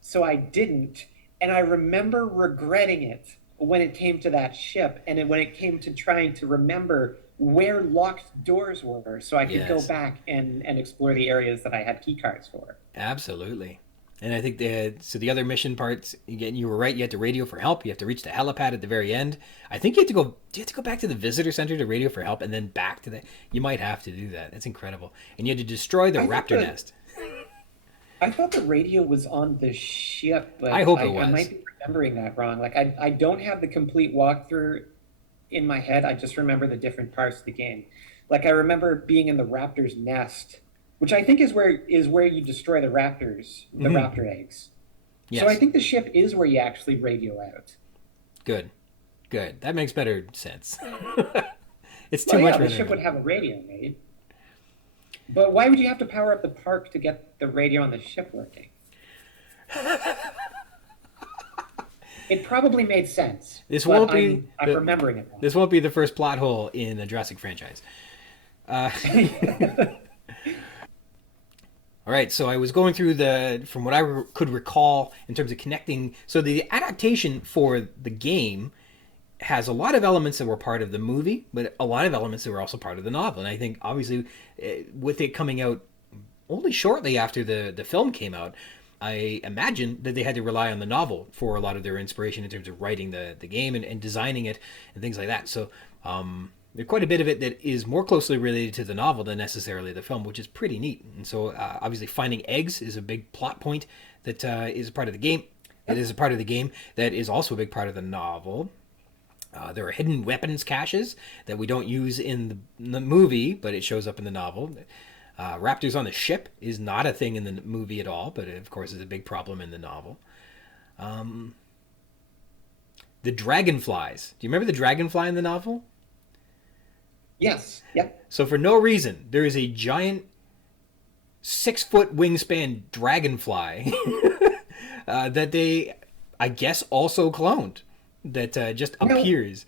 so I didn't. And I remember regretting it when it came to that ship, and when it came to trying to remember where locked doors were so I could go back and explore the areas that I had key cards for. Absolutely. And I think the other mission parts, again, you were right, you had to radio for help, you have to reach the helipad at the very end. I think do you have to go back to the visitor center to radio for help and then back to you might have to do that. That's incredible. And you had to destroy the raptor nest. I thought the radio was on the ship, but I hope it was. I might be remembering that wrong. Like I don't have the complete walkthrough in my head. I just remember the different parts of the game. Like I remember being in the raptor's nest, which I think is where you destroy the raptors, the raptor eggs. Yes. So I think the ship is where you actually radio out. Good. That makes better sense. It's too much. The ship would have a radio made. But why would you have to power up the park to get the radio on the ship working? It probably made sense. This won't be. I'm remembering it wrong. This won't be the first plot hole in the Jurassic franchise. All right, so I was going through from what I could recall in terms of connecting. So the adaptation for the game has a lot of elements that were part of the movie, but a lot of elements that were also part of the novel. And I think, obviously, with it coming out only shortly after the film came out, I imagine that they had to rely on the novel for a lot of their inspiration in terms of writing the game and designing it and things like that. So there's quite a bit of it that is more closely related to the novel than necessarily the film, which is pretty neat. And so obviously finding eggs is a big plot point that is a part of the game. It is a part of the game that is also a big part of the novel. There are hidden weapons caches that we don't use in the movie, but it shows up in the novel. Raptors on the ship is not a thing in the movie at all, but it, of course, is a big problem in the novel. The dragonflies. Do you remember the dragonfly in the novel? Yes. Yep. So for no reason, there is a giant 6-foot wingspan dragonfly that they, I guess, also cloned. That just appears.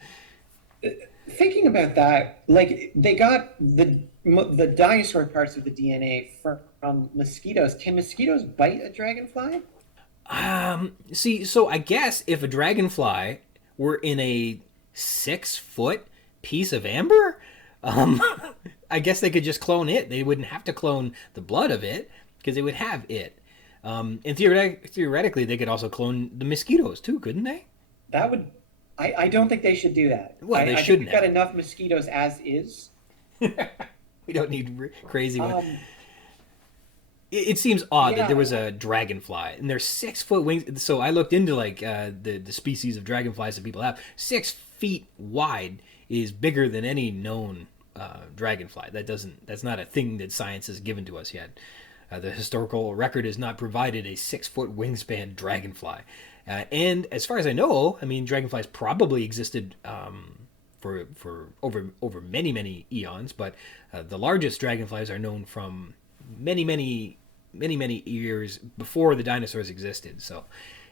Thinking about that, like they got the dinosaur parts of the DNA from mosquitoes. Can mosquitoes bite a dragonfly? See, so I guess if a dragonfly were in a 6-foot piece of amber, I guess they could just clone it. They wouldn't have to clone the blood of it because they would have it. And theoretically, they could also clone the mosquitoes too, couldn't they? That would. I don't think they should do that. Well, they shouldn't. I think we've got enough mosquitoes as is. We don't need crazy ones. It seems odd that there was a dragonfly and they're 6-foot wings. So I looked into the species of dragonflies that people have. 6 feet wide is bigger than any known dragonfly. That's not a thing that science has given to us yet. The historical record has not provided a 6-foot wingspan dragonfly. And as far as I know, I mean, dragonflies probably existed for over many eons, but the largest dragonflies are known from many years before the dinosaurs existed. So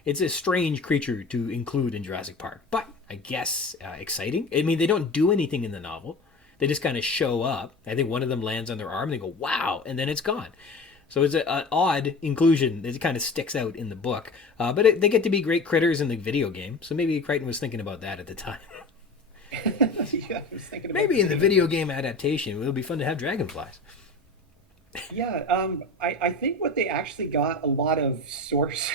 it's a strange creature to include in Jurassic Park, but I guess exciting. I mean, they don't do anything in the novel. They just kind of show up. I think one of them lands on their arm and they go, wow, and then it's gone. So it's an odd inclusion that kind of sticks out in the book. But they get to be great critters in the video game. So maybe Crichton was thinking about that at the time. Yeah, I was thinking about maybe in the video game adaptation, it'll be fun to have dragonflies. Yeah, I think what they actually got a lot of source,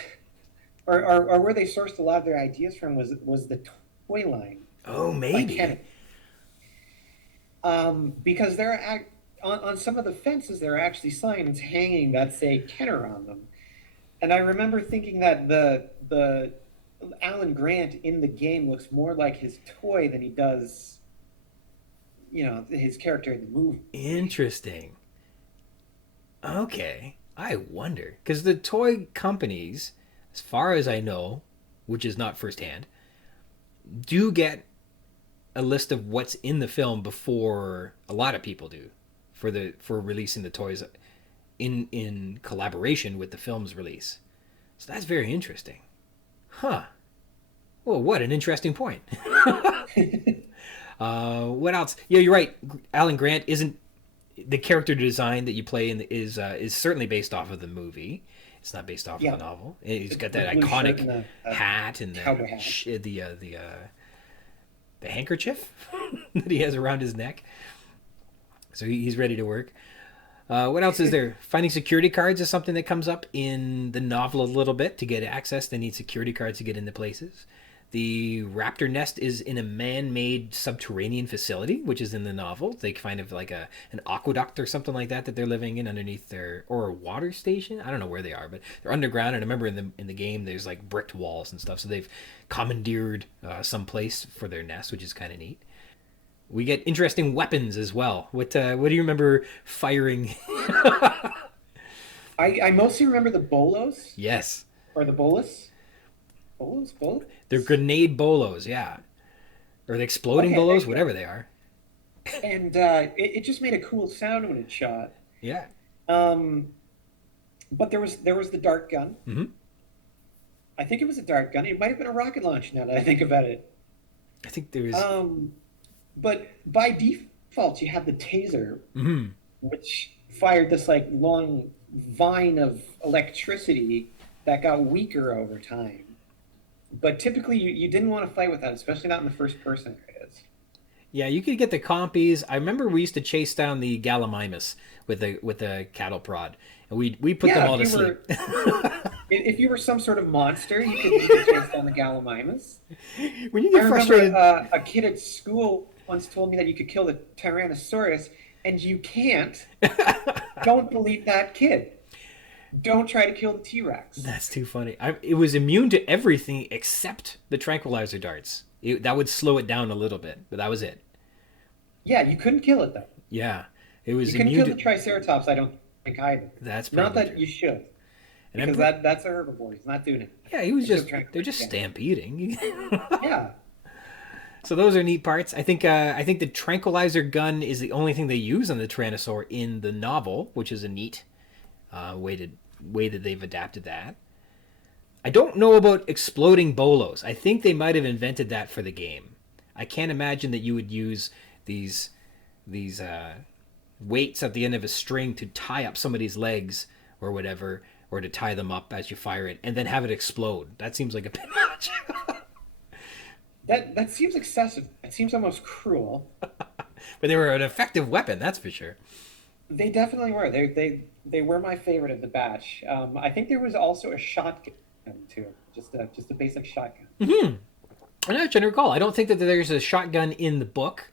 or where they sourced a lot of their ideas from was the toy line. Oh, maybe. Because there are on some of the fences, there are actually signs hanging that say Kenner on them. And I remember thinking that the Alan Grant in the game looks more like his toy than he does, his character in the movie. Interesting. Okay. I wonder. Because the toy companies, as far as I know, which is not firsthand, do get a list of what's in the film before a lot of people do for releasing the toys in collaboration with the film's release. So that's very interesting. Huh. Well, what an interesting point. What else? Yeah, you're right. Alan Grant isn't the character design that you play in is certainly based off of the movie. It's not based off of the novel. He's got that iconic and hat and the handkerchief that he has around his neck. So he's ready to work. What else is there? Finding security cards is something that comes up in the novel a little bit. To get access, they need security cards to get into places. The raptor nest is in a man-made subterranean facility, which is in the novel. They kind of like an aqueduct or something like that they're living in underneath or a water station. I don't know where they are, but they're underground. And I remember in the game, there's like bricked walls and stuff. So they've commandeered some place for their nest, which is kind of neat. We get interesting weapons as well. What do you remember firing? I mostly remember the bolos. Yes. Or the bolus. Bolos? They're grenade bolos, yeah. Or the exploding bolos, whatever they are. And it just made a cool sound when it shot. Yeah. But there was the dart gun. Mm-hmm. I think it was a dart gun. It might have been a rocket launch now that I think about it. I think there is. But by default, you have the taser, mm-hmm. which fired this like long vine of electricity that got weaker over time. But typically, you didn't want to fight with that, especially not in the first-person areas. Yeah, you could get the compies. I remember we used to chase down the Gallimimus with a cattle prod, and we put them all to sleep. If you were some sort of monster, you could chase down the Gallimimus. When you get frustrated, a kid at school once told me that you could kill the Tyrannosaurus, and you can't. Don't believe that kid. Don't try to kill the T-Rex. That's too funny. It was immune to everything except the tranquilizer darts. That would slow it down a little bit, but that was it. Yeah, you couldn't kill it, though. Yeah. It was you couldn't kill the Triceratops, I don't think, either. That's probably not that true. You should. And because that's a herbivore. He's not doing it. Yeah, they're just stampeding. Yeah. So those are neat parts. I think the tranquilizer gun is the only thing they use on the Tyrannosaur in the novel, which is a neat way that they've adapted that. I don't know about exploding bolos. I think they might have invented that for the game. I can't imagine that you would use these weights at the end of a string to tie up somebody's legs or whatever, or to tie them up as you fire it and then have it explode. That seems like a bit much. That seems excessive. It seems almost cruel. But they were an effective weapon, that's for sure. They definitely were. They were my favorite of the batch. I think there was also a shotgun too, just a basic shotgun. Mm-hmm. And I can recall. I don't think that there's a shotgun in the book.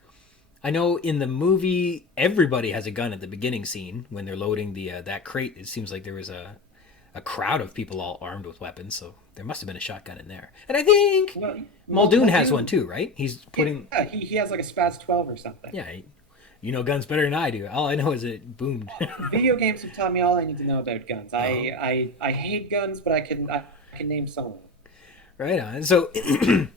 I know in the movie everybody has a gun at the beginning scene when they're loading that crate. It seems like there was a crowd of people all armed with weapons, so there must have been a shotgun in there. And I think Muldoon has one too, right? He's putting. Yeah, he has like a Spaz 12 or something. Yeah. You know guns better than I do. All I know is it boomed. Video games have taught me all I need to know about guns. I hate guns, but I can name some of them. Right on. So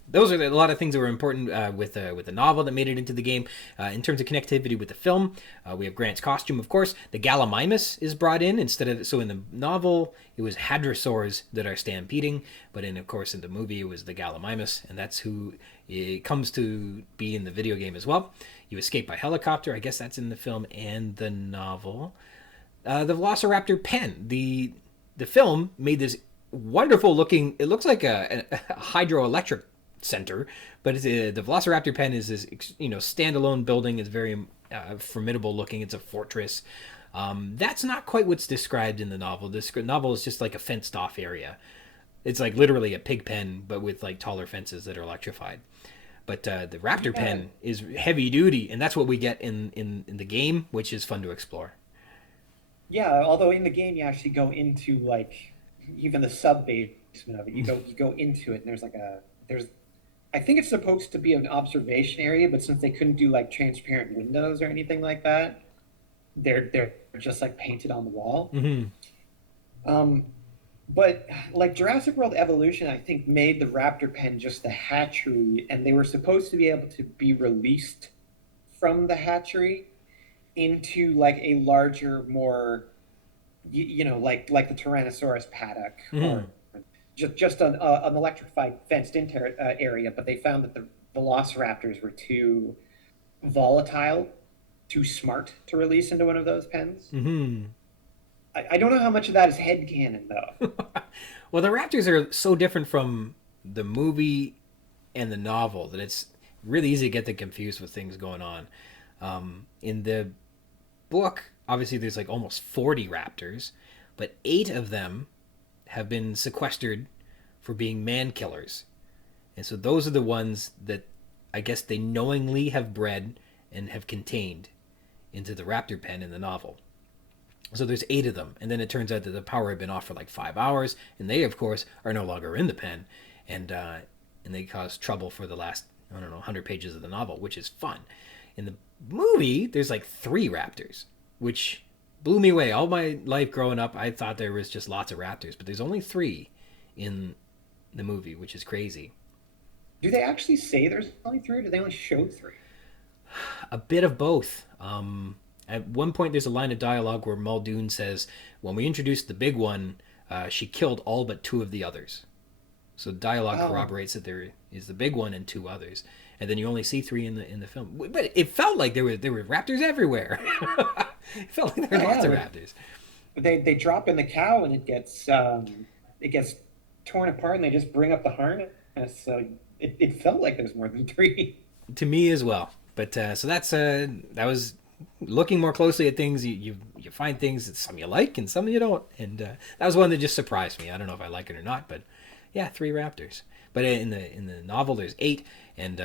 those are a lot of things that were important with the novel that made it into the game. In terms of connectivity with the film, we have Grant's costume, of course. The Gallimimus is brought in instead of... So in the novel, it was hadrosaurs that are stampeding. But in the movie, it was the Gallimimus. And that's who it comes to be in the video game as well. You escape by helicopter. I guess that's in the film and the novel. The Velociraptor pen. The film made this wonderful looking. It looks like a hydroelectric center, but the Velociraptor pen is this standalone building. It's very formidable looking. It's a fortress. That's not quite what's described in the novel. This novel is just like a fenced off area. It's like literally a pig pen, but with like taller fences that are electrified. But the Raptor pen is heavy duty, and that's what we get in the game, which is fun to explore. Yeah, although in the game you actually go into like even the sub basement of it. You go into it, and there's I think it's supposed to be an observation area, but since they couldn't do like transparent windows or anything like that, they're just like painted on the wall. Mm-hmm. Um, but like Jurassic World Evolution, I think made the raptor pen just the hatchery, and they were supposed to be able to be released from the hatchery into like a larger, more like the Tyrannosaurus paddock, Mm-hmm. or just an electrified fenced-in area. But they found that the Velociraptors were too volatile, too smart to release into one of those pens. Mm-hmm. I don't know how much of that is headcanon, though. Well, the raptors are so different from the movie and the novel that it's really easy to get them confused with things going on. In the book, obviously, there's like almost 40 raptors, but 8 of them have been sequestered for being man killers. And so those are the ones that I guess they knowingly have bred and have contained into the raptor pen in the novel. So there's 8 of them, and then it turns out that the power had been off for like 5 hours, and they, of course, are no longer in the pen, and they cause trouble for the last, I don't know, 100 pages of the novel, which is fun. In the movie, there's like 3 raptors, which blew me away. All my life growing up, I thought there was just lots of raptors, but there's only 3 in the movie, which is crazy. Do they actually say there's only three, or do they only show three? A bit of both. At one point, there's a line of dialogue where Muldoon says, "When we introduced the big one, she killed all but 2 of the others." So dialogue Oh, corroborates that there is the big one and 2 others, and then you only see 3 in the film. But it felt like there were raptors everywhere. It felt like there were yeah, lots of yeah. raptors. They drop in the cow and it gets torn apart, and they just bring up the harness. So it felt like there's more than three. To me as well. But so that was looking more closely at things. You find things that some you like and some you don't, and that was one that just surprised me. I don't know if I like it or not, but yeah, 3 raptors. But in the novel, there's 8, and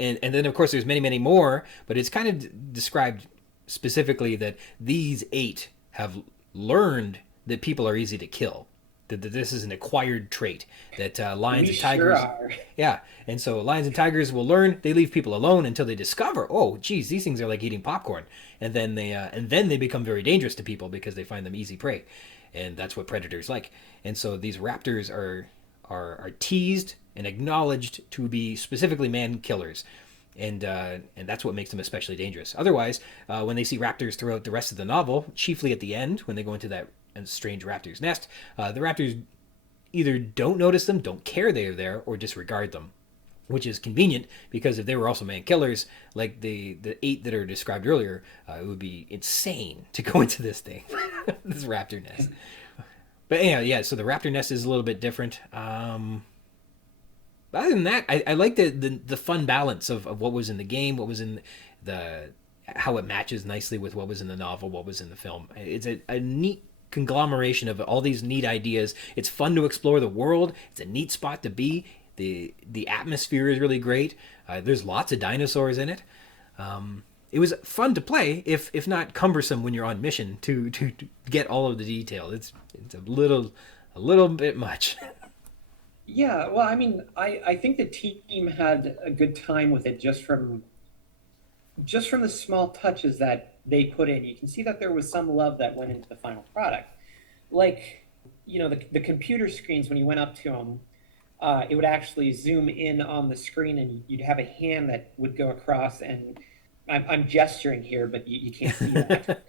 and then of course there's many more. But it's kind of described specifically that these 8 have learned that people are easy to kill. That this is an acquired trait that lions We and sure tigers. are. Yeah, and so lions and tigers will learn. They leave people alone until they discover, oh, geez, these things are like eating popcorn, and then they become very dangerous to people because they find them easy prey, and that's what predators like. And so these raptors are teased and acknowledged to be specifically man killers, and that's what makes them especially dangerous. Otherwise, when they see raptors throughout the rest of the novel, chiefly at the end when they go into that strange raptor's nest, the raptors either don't notice them, don't care they're there, or disregard them, which is convenient because if they were also man killers, like the 8 that are described earlier, it would be insane to go into this thing, this raptor nest. But anyhow, yeah. So the raptor nest is a little bit different. Other than that, I like the fun balance of what was in the game, what was in the how it matches nicely with what was in the novel, what was in the film. It's a neat conglomeration of all these neat ideas. It's fun to explore the world. It's a neat spot to be. The atmosphere is really great. There's lots of dinosaurs in it. It was fun to play, if not cumbersome when you're on mission to get all of the detail. It's a little bit much. Yeah, well, I mean, I think the team had a good time with it just from the small touches that they put in. You can see that there was some love that went into the final product. Like, the computer screens, when you went up to them, it would actually zoom in on the screen, and you'd have a hand that would go across. And I'm gesturing here, but you can't see that.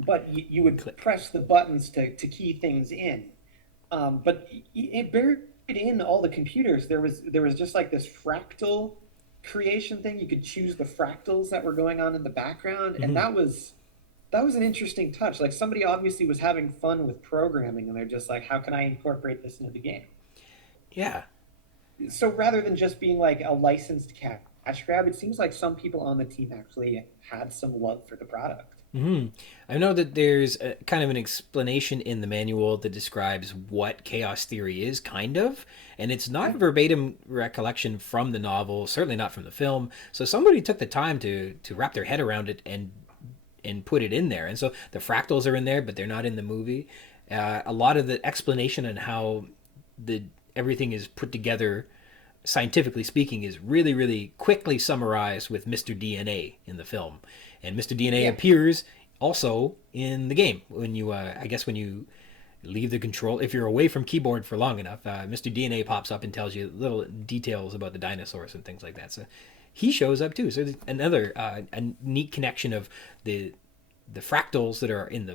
But you would Click. press the buttons to key things in. But it buried in all the computers. There was just like this fractal creation thing. You could choose the fractals that were going on in the background, and Mm-hmm. that was an interesting touch. Like somebody obviously was having fun with programming, and they're just like, how can I incorporate this into the game? Yeah. So rather than just being like a licensed cash grab, it seems like some people on the team actually had some love for the product. Hmm. I know that there's kind of an explanation in the manual that describes what chaos theory is, kind of, and it's not Yeah. a verbatim recollection from the novel, certainly not from the film. So somebody took the time to wrap their head around it and put it in there. And so the fractals are in there, but they're not in the movie. A lot of the explanation on how the everything is put together scientifically speaking, is really, really quickly summarized with Mr. DNA in the film. And Mr. DNA appears also in the game when you, I guess, when you leave the control. If you're away from keyboard for long enough, Mr. DNA pops up and tells you little details about the dinosaurs and things like that. So he shows up too. So there's another a neat connection of the fractals that are in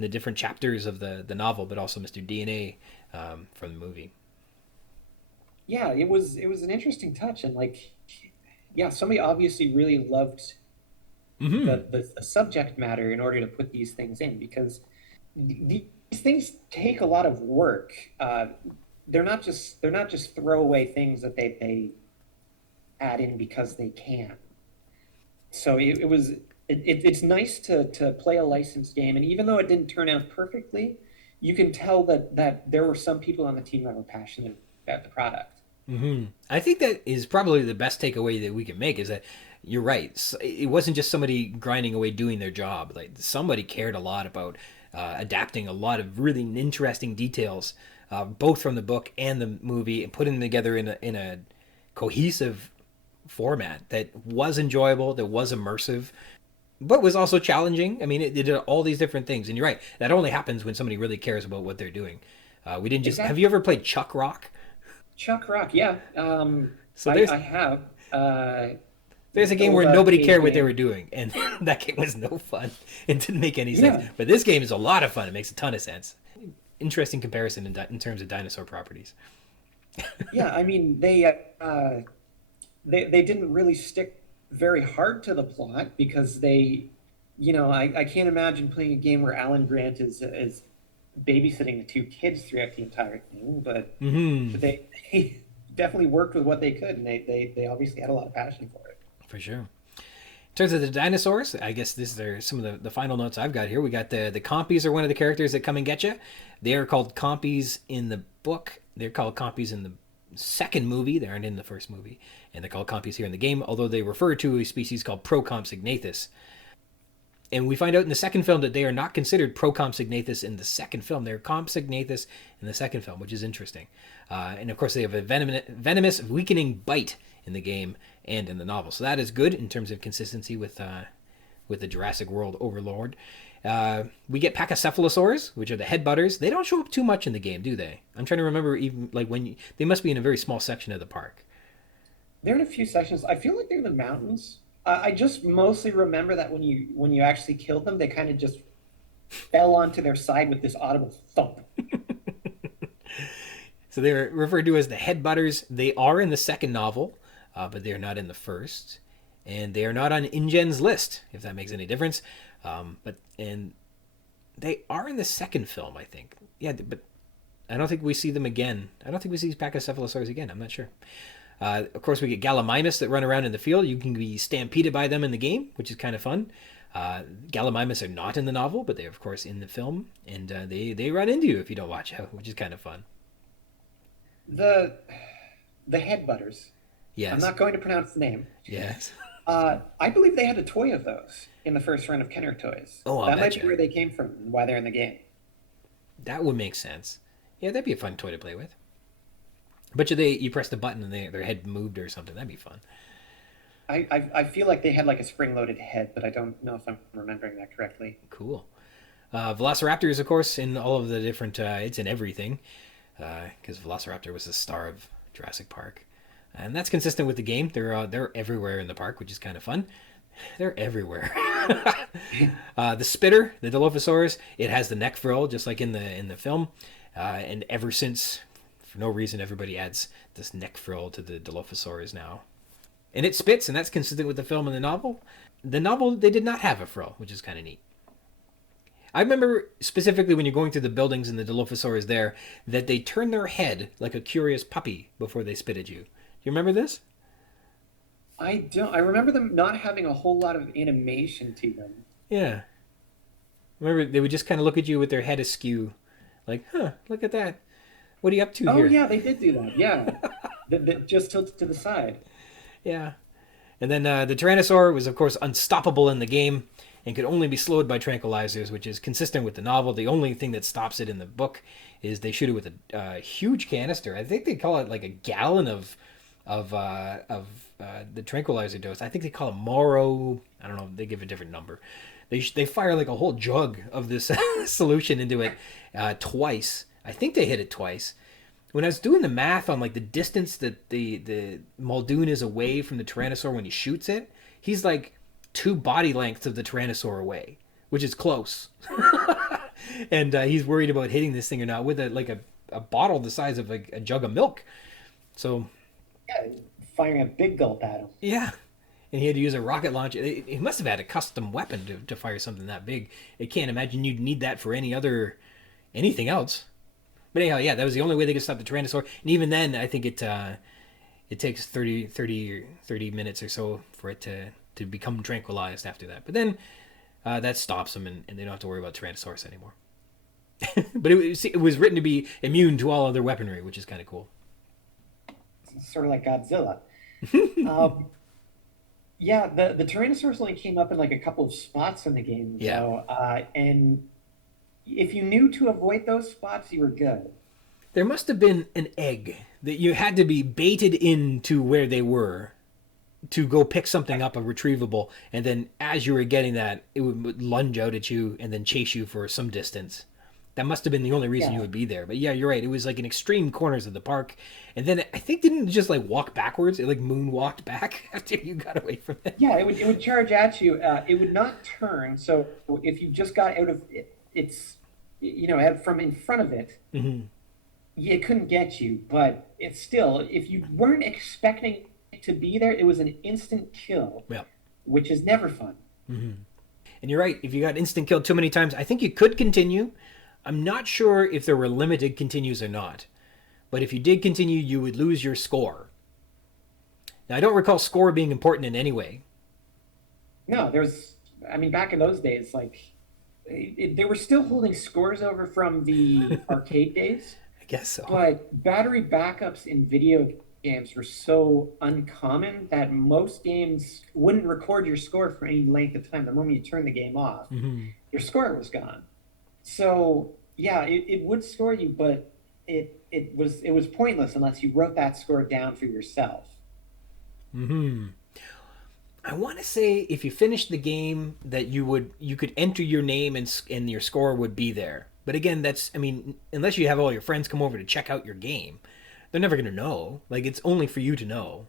the different chapters of the novel, but also Mr. DNA from the movie. Yeah, it was an interesting touch, and like, yeah, somebody obviously really loved the subject matter in order to put these things in, because these things take a lot of work. They're not just throwaway things that they add in because they can. So it's nice to play a licensed game, and even though it didn't turn out perfectly, you can tell that there were some people on the team that were passionate about the product. I think that is probably the best takeaway that we can make, is that you're right. It wasn't just somebody grinding away doing their job. Like, somebody cared a lot about adapting a lot of really interesting details, both from the book and the movie, and putting them together in a cohesive format that was enjoyable, that was immersive, but was also challenging. I mean, it did all these different things. And you're right, that only happens when somebody really cares about what they're doing. We didn't just... Have you ever played Chuck Rock? Chuck Rock, yeah. So I have. There's a game where nobody cared what they were doing, and that game was no fun. It didn't make any sense. But this game is a lot of fun. It makes a ton of sense. Interesting comparison in terms of dinosaur properties. Yeah, I mean, they didn't really stick very hard to the plot, because they, I can't imagine playing a game where Alan Grant is babysitting the two kids throughout the entire thing, but they definitely worked with what they could, and they obviously had a lot of passion for it. For sure. In terms of the dinosaurs, I guess these are some of the final notes I've got here. We got the compies are one of the characters that come and get you. They are called compies in the book. They're called compies in the second movie. They aren't in the first movie. And they're called compies here in the game, although they refer to a species called Procompsognathus. And we find out in the second film that they are not considered Procompsognathus in the second film. They're Compsognathus in the second film, which is interesting. And of course, they have a venomous, weakening bite in the game and in the novel. So that is good in terms of consistency with the Jurassic World overlord. We get Pachycephalosaurs, which are the headbutters. They don't show up too much in the game, do they? I'm trying to remember, even like they must be in a very small section of the park. They're in a few sections. I feel like they're in the mountains. I just mostly remember that when you actually killed them, they kind of just fell onto their side with this audible thump. So they're referred to as the headbutters. They are in the second novel, but they're not in the first. And they are not on InGen's list, if that makes any difference. And they are in the second film, I think. Yeah, but I don't think we see them again. I don't think we see these Pachycephalosaurs again. I'm not sure. Of course, we get Gallimimus that run around in the field. You can be stampeded by them in the game, which is kind of fun. Gallimimus are not in the novel, but they're, of course, in the film. And they run into you if you don't watch out, which is kind of fun. The headbutters. Yes. I'm not going to pronounce the name. Yes. I believe they had a toy of those in the first run of Kenner toys. Oh, that might be where they came from and why they're in the game. That would make sense. Yeah, that'd be a fun toy to play with. But you press the button and their head moved or something. That'd be fun. I feel like they had like a spring-loaded head, but I don't know if I'm remembering that correctly. Cool. Velociraptors, of course, in all of the different... it's in everything. Because Velociraptor was the star of Jurassic Park. And that's consistent with the game. They're everywhere in the park, which is kind of fun. They're everywhere. The spitter, the Dilophosaurus, it has the neck frill, just like in the film. And ever since... For no reason, everybody adds this neck frill to the Dilophosaurus now. And it spits, and that's consistent with the film and the novel. The novel, they did not have a frill, which is kind of neat. I remember specifically when you're going through the buildings and the Dilophosaurus there, that they turn their head like a curious puppy before they spit at you. Do you remember this? I don't. I remember them not having a whole lot of animation to them. Yeah. Remember, they would just kind of look at you with their head askew. Like, look at that. What are you up to here? Oh, yeah, they did do that. Yeah. Just tilted to the side. Yeah. And then the Tyrannosaur was, of course, unstoppable in the game and could only be slowed by tranquilizers, which is consistent with the novel. The only thing that stops it in the book is they shoot it with a huge canister. I think they call it like a gallon of the tranquilizer dose. I think they call it Moro. I don't know. They give a different number. They fire like a whole jug of this solution into it twice. I think they hit it twice. When I was doing the math on like the distance that the Muldoon is away from the Tyrannosaur when he shoots it, he's like 2 body lengths of the Tyrannosaur away, which is close. And he's worried about hitting this thing or not with a bottle the size of like a jug of milk. So Yeah, firing a big gulp at him. yeah, and he had to use a rocket launcher. He must have had a custom weapon to fire something that big. I can't imagine you'd need that for anything else. But anyhow, yeah, that was the only way they could stop the Tyrannosaur. And even then, I think it takes 30 minutes or so for it to become tranquilized after that. But then that stops them, and they don't have to worry about Tyrannosaurus anymore. But it was written to be immune to all other weaponry, which is kind of cool. Sort of like Godzilla. Yeah, the Tyrannosaurus only came up in like a couple of spots in the game, Yeah. though, and if you knew to avoid those spots, you were good. There must have been an egg that you had to be baited into where they were to go pick something up, a retrievable, and then as you were getting that, it would lunge out at you and then chase you for some distance. That must have been the only reason you would be there. But yeah, you're right. It was like in extreme corners of the park. And then I think didn't it just like walk backwards? It like moonwalked back after you got away from it. Yeah, it would charge at you. It would not turn. So if you just got out of its, from in front of it, it couldn't get you. But it's still, if you weren't expecting it to be there, it was an instant kill, which is never fun. And you're right. If you got instant killed too many times, I think you could continue. I'm not sure if there were limited continues or not. But if you did continue, you would lose your score. Now, I don't recall score being important in any way. No, back in those days, they were still holding scores over from the arcade days. I guess so. But battery backups in video games were so uncommon that most games wouldn't record your score for any length of time. The moment you turn the game off, your score was gone. So yeah, it would score you, but it was pointless unless you wrote that score down for yourself. I want to say if you finished the game that you could enter your name and your score would be there. But again, unless you have all your friends come over to check out your game, they're never going to know. Like, it's only for you to know.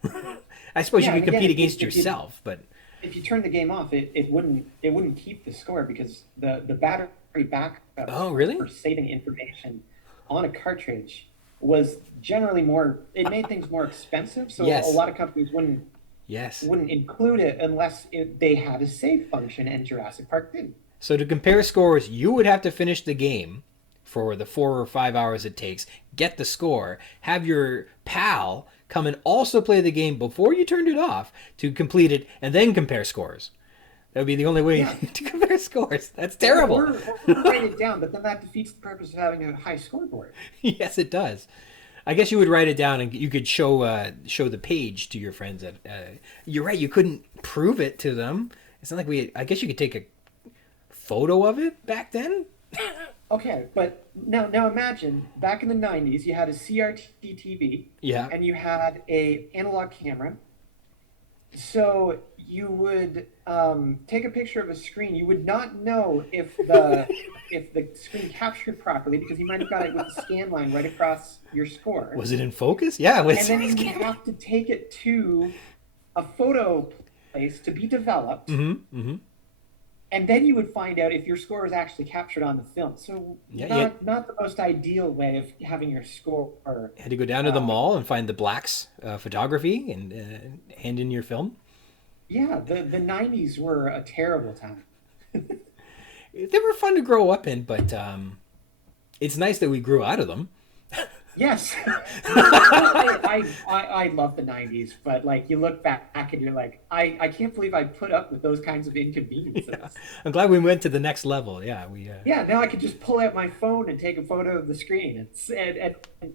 I suppose you could compete against yourself, but if you turn the game off, it wouldn't keep the score because the battery backup for saving information on a cartridge was generally it made things more expensive. So a lot of companies wouldn't include it unless they had a save function, and Jurassic Park didn't. So to compare scores, you would have to finish the game for the 4 or 5 hours it takes, get the score, have your pal come and also play the game before you turned it off to complete it, and then compare scores. That would be the only way to compare scores. That's terrible. Or write it down, but then that defeats the purpose of having a high scoreboard. Yes, it does. I guess you would write it down and you could show the page to your friends. You're right. You couldn't prove it to them. It's not like I guess you could take a photo of it back then. Okay, but now imagine back in the 90s, you had a CRT TV, and you had a analog camera. So you would take a picture of a screen. You would not know if the screen captured properly because you might have got it with a scan line right across your score. Was it in focus? Yeah. And then you would have to take it to a photo place to be developed. And then you would find out if your score was actually captured on the film. So not the most ideal way of having your score. You had to go down to the mall and find the Black's photography and hand in your film. Yeah, the 90s were a terrible time. They were fun to grow up in, but it's nice that we grew out of them. Yes. I love the 90s, but you look back and you're like, I can't believe I put up with those kinds of inconveniences. Yeah. I'm glad we went to the next level. Yeah, now I can just pull out my phone and take a photo of the screen,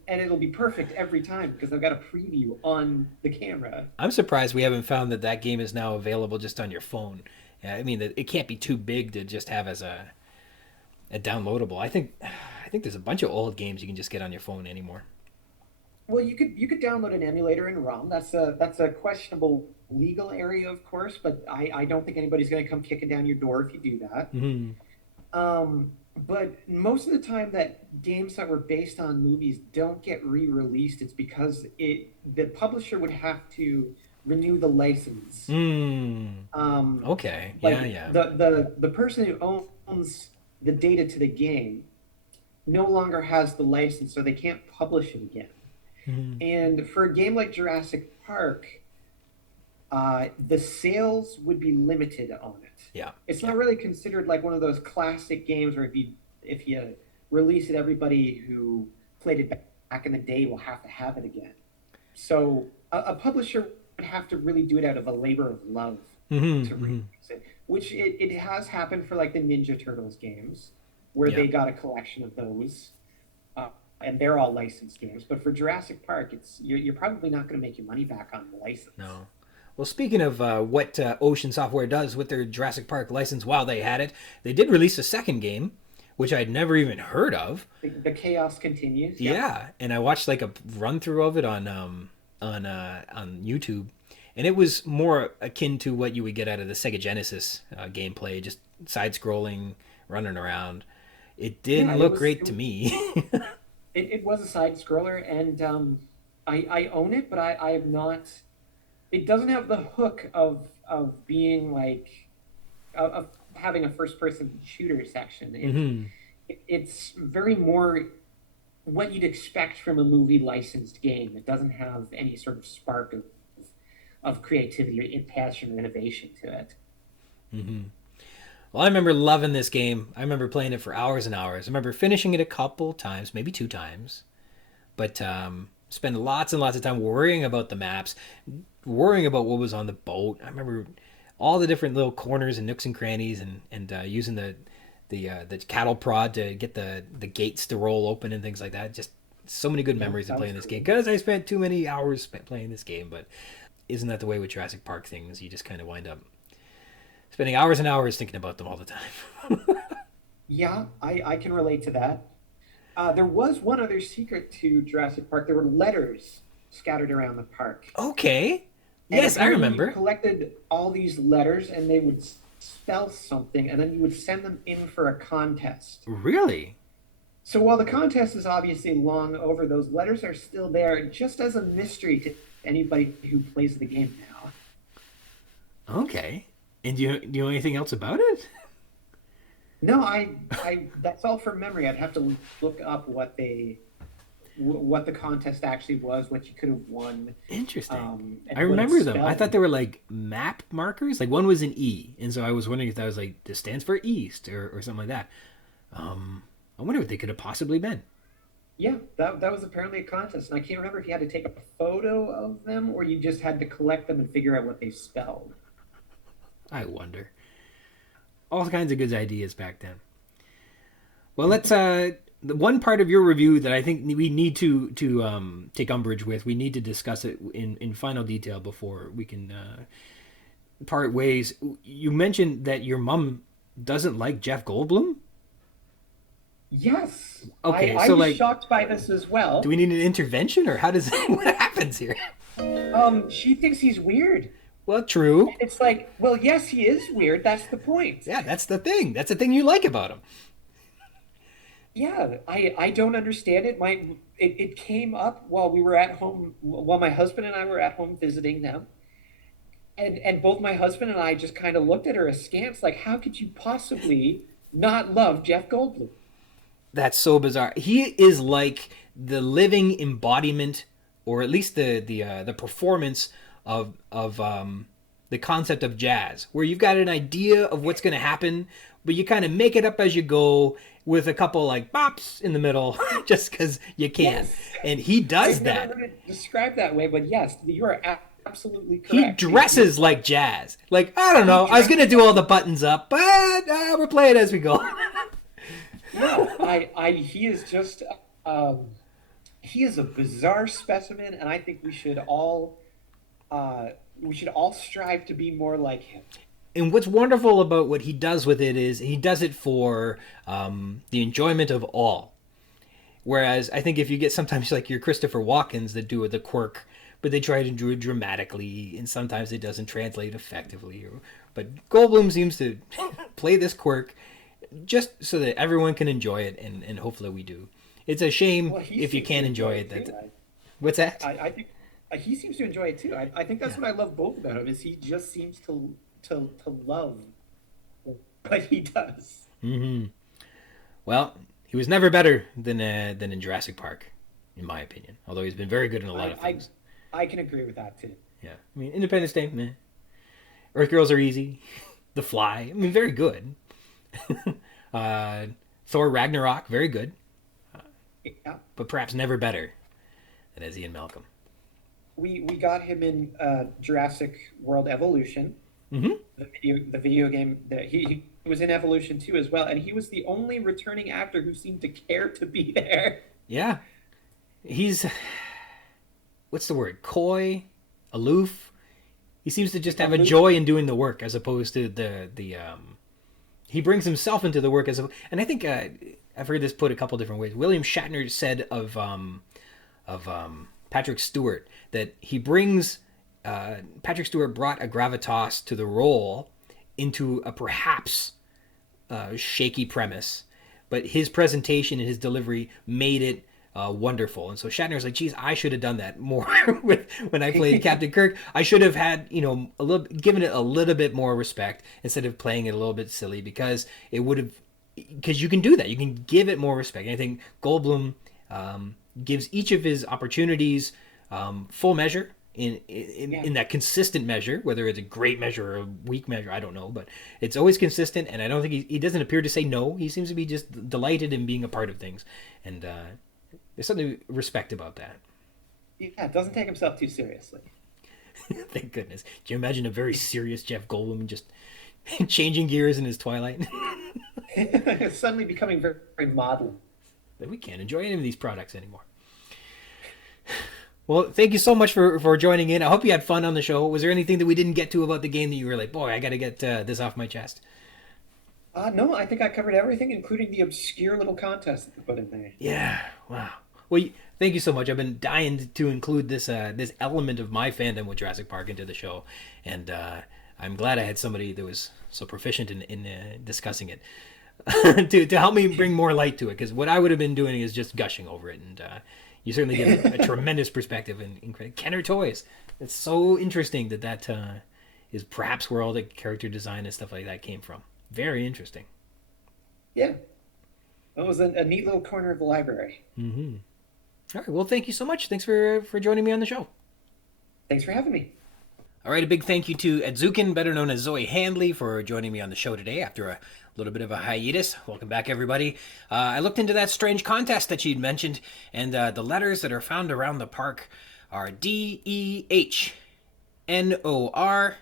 and it'll be perfect every time because I've got a preview on the camera. I'm surprised we haven't found that game is now available just on your phone. Yeah, I mean, it can't be too big to just have as a downloadable. I think there's a bunch of old games you can just get on your phone anymore. Well, you could download an emulator in ROM. That's a questionable legal area, of course, but I don't think anybody's going to come kicking down your door if you do that. Mm-hmm. But most of the time that games that were based on movies don't get re-released, it's because the publisher would have to renew the license. Okay. Like Yeah. the person who owns the data to the game no longer has the license, so they can't publish it again. Mm-hmm. And for a game like Jurassic Park, the sales would be limited on it. Yeah. It's not really considered like one of those classic games where if you release it, everybody who played it back in the day will have to have it again. So a publisher would have to really do it out of a labor of love Mm-hmm. to Mm-hmm. release it, which it has happened for like the Ninja Turtles games, where Yeah. they got a collection of those. And they're all licensed games. But for Jurassic Park, you're probably not going to make your money back on the license. No. Well, speaking of what Ocean Software does with their Jurassic Park license while they had it, they did release a second game, which I'd never even heard of. The chaos continues. Yeah, and I watched like a run through of it on YouTube, and it was more akin to what you would get out of the Sega Genesis gameplay, just side scrolling, running around. It didn't look great to me. It was a side scroller, and I own it, but I have not. It doesn't have the hook of being like of having a first person shooter section. It's very more what you'd expect from a movie licensed game. It doesn't have any sort of spark of creativity or passion or innovation to it. Mm-hmm. Well, I remember loving this game. I remember playing it for hours and hours. I remember finishing it a couple times, maybe 2 times, but spend lots and lots of time worrying about the maps, worrying about what was on the boat. I remember all the different little corners and nooks and crannies, and using the cattle prod to get the gates to roll open and things like that. Just so many good memories of playing this game because I spent too many hours playing this game. But isn't that the way with Jurassic Park things? You just kind of wind up spending hours and hours thinking about them all the time. Yeah, I can relate to that. There was one other secret to Jurassic Park. There were letters scattered around the park. Okay. And Yes, I remember. You collected all these letters, and they would spell something, and then you would send them in for a contest. Really? So while the contest is obviously long over, those letters are still there, just as a mystery to anybody who plays the game now. Okay. And do you know anything else about it? No, I that's all from memory. I'd have to look up what the contest actually was, what you could have won. Interesting. And I what it remember them. I spelled. thought they were like map markers. Like one was an E, and so I was wondering if that was like this stands for East or something like that. I wonder what they could have possibly been. Yeah, that was apparently a contest, and I can't remember if you had to take a photo of them or you just had to collect them and figure out what they spelled. I wonder. All kinds of good ideas back then. Well, let's the one part of your review that I think we need to take umbrage with. We need to discuss it in final detail before we can part ways. You mentioned that your mom doesn't like Jeff Goldblum. Yes. Okay, I so was like, shocked by this as well. do we need an intervention, or how does what happens here? She thinks he's weird. Well, true. It's like, well, yes, he is weird. That's the point. Yeah, that's the thing. That's the thing you like about him. Yeah, I don't understand it. It came up while we were at home, while my husband and I were at home visiting them. And both my husband and I just kind of looked at her askance, like, how could you possibly not love Jeff Goldblum? That's so bizarre. He is like the living embodiment, or at least the performance of the concept of jazz, where you've got an idea of what's going to happen, but you kind of make it up as you go with a couple like bops in the middle, just because you can. Yes. And he does I've that. never heard it described that way, but yes, you are absolutely He correct. dresses like jazz. Like, I don't know, I was going to do all the buttons up, but we're playing as we go. No, he is just he is a bizarre specimen, and I think we should all strive to be more like him. And what's wonderful about what he does with it is he does it for the enjoyment of all. Whereas I think if you get sometimes like your Christopher Walkens that do the quirk, but they try to do it dramatically, and sometimes it doesn't translate effectively. But Goldblum seems to play this quirk just so that everyone can enjoy it, and hopefully we do. It's a shame if you can't enjoy it. What's that? I think he seems to enjoy it too. I think that's what I love both about him, is he just seems to love what he does. Mm-hmm. Well, he was never better than in Jurassic Park, in my opinion. Although he's been very good in a lot of things. I can agree with that too. Yeah, I mean, Independence Day, meh. Earth Girls Are Easy. The Fly, I mean, very good. Thor Ragnarok, very good. Yeah. But perhaps never better than as Ian Malcolm. We got him in Jurassic World Evolution, the video game. That he was in Evolution 2 as well, and he was the only returning actor who seemed to care to be there. Yeah. He's... what's the word? Coy? Aloof? He seems to just have a joy in doing the work, as opposed to the he brings himself into the work and I think I've heard this put a couple different ways. William Shatner said of Patrick Stewart that he brings Patrick Stewart brought a gravitas to the role into a perhaps shaky premise, but his presentation and his delivery made it wonderful. And so Shatner's like, geez, I should have done that more when I played Captain Kirk. I should have had, given it a little bit more respect instead of playing it a little bit silly, because it would have, because you can do that. You can give it more respect. And I think Goldblum gives each of his opportunities full measure in that consistent measure, whether it's a great measure or a weak measure, I don't know, but it's always consistent. And I don't think he doesn't appear to say no. He seems to be just delighted in being a part of things. And, there's something to respect about that. Yeah, it doesn't take himself too seriously. Thank goodness. Do you imagine a very serious Jeff Goldblum just changing gears in his twilight? Suddenly becoming very, very maudlin. But we can't enjoy any of these products anymore. Well, thank you so much for joining in. I hope you had fun on the show. Was there anything that we didn't get to about the game that you were like, boy, I got to get this off my chest? No, I think I covered everything, including the obscure little contest that they put in there. Yeah, wow. Well, thank you so much. I've been dying to include this element of my fandom with Jurassic Park into the show, and I'm glad I had somebody that was so proficient in discussing it to help me bring more light to it. Because what I would have been doing is just gushing over it, and you certainly give a tremendous perspective in Kenner Toys. It's so interesting that is perhaps where all the character design and stuff like that came from. Very interesting. Yeah. It was a neat little corner of the library. Mm-hmm. All right. Well, thank you so much. Thanks for joining me on the show. Thanks for having me. All right. A big thank you to Edzukin, better known as Zoey Handley, for joining me on the show today after a little bit of a hiatus. Welcome back, everybody. I looked into that strange contest that she'd mentioned, and the letters that are found around the park are D, E, H, N, O, R,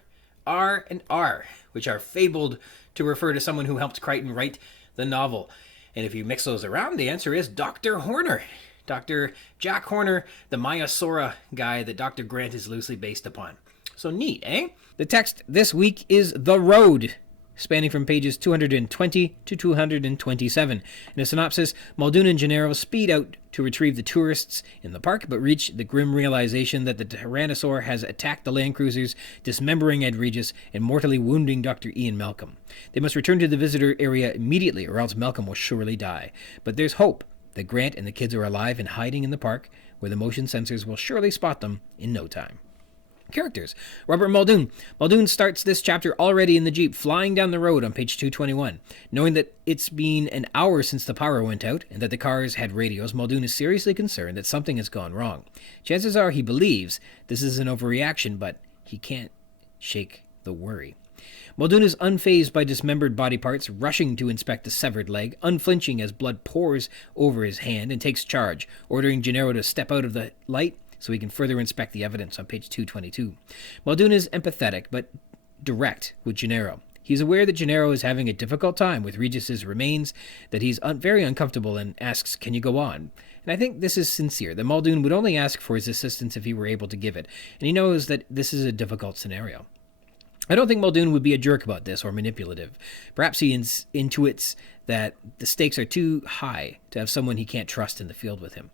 R, and R, which are fabled to refer to someone who helped Crichton write the novel. And if you mix those around, the answer is Dr. Horner. Dr. Jack Horner, the Maiasaura guy that Dr. Grant is loosely based upon. So neat, eh? The text this week is The Road, spanning from pages 220 to 227. In a synopsis, Muldoon and Gennaro speed out to retrieve the tourists in the park, but reach the grim realization that the Tyrannosaur has attacked the land cruisers, dismembering Ed Regis and mortally wounding Dr. Ian Malcolm. They must return to the visitor area immediately, or else Malcolm will surely die. But there's hope that Grant and the kids are alive and hiding in the park, where the motion sensors will surely spot them in no time. Characters. Robert Muldoon. Muldoon starts this chapter already in the Jeep, flying down the road on page 221. Knowing that it's been an hour since the power went out, and that the cars had radios, Muldoon is seriously concerned that something has gone wrong. Chances are he believes this is an overreaction, but he can't shake the worry. Muldoon is unfazed by dismembered body parts, rushing to inspect the severed leg, unflinching as blood pours over his hand, and takes charge, ordering Gennaro to step out of the light so he can further inspect the evidence on page 222. Muldoon is empathetic, but direct with Gennaro. He's aware that Gennaro is having a difficult time with Regis's remains, that he's very uncomfortable, and asks, can you go on? And I think this is sincere, that Muldoon would only ask for his assistance if he were able to give it, and he knows that this is a difficult scenario. I don't think Muldoon would be a jerk about this or manipulative. Perhaps he intuits that the stakes are too high to have someone he can't trust in the field with him.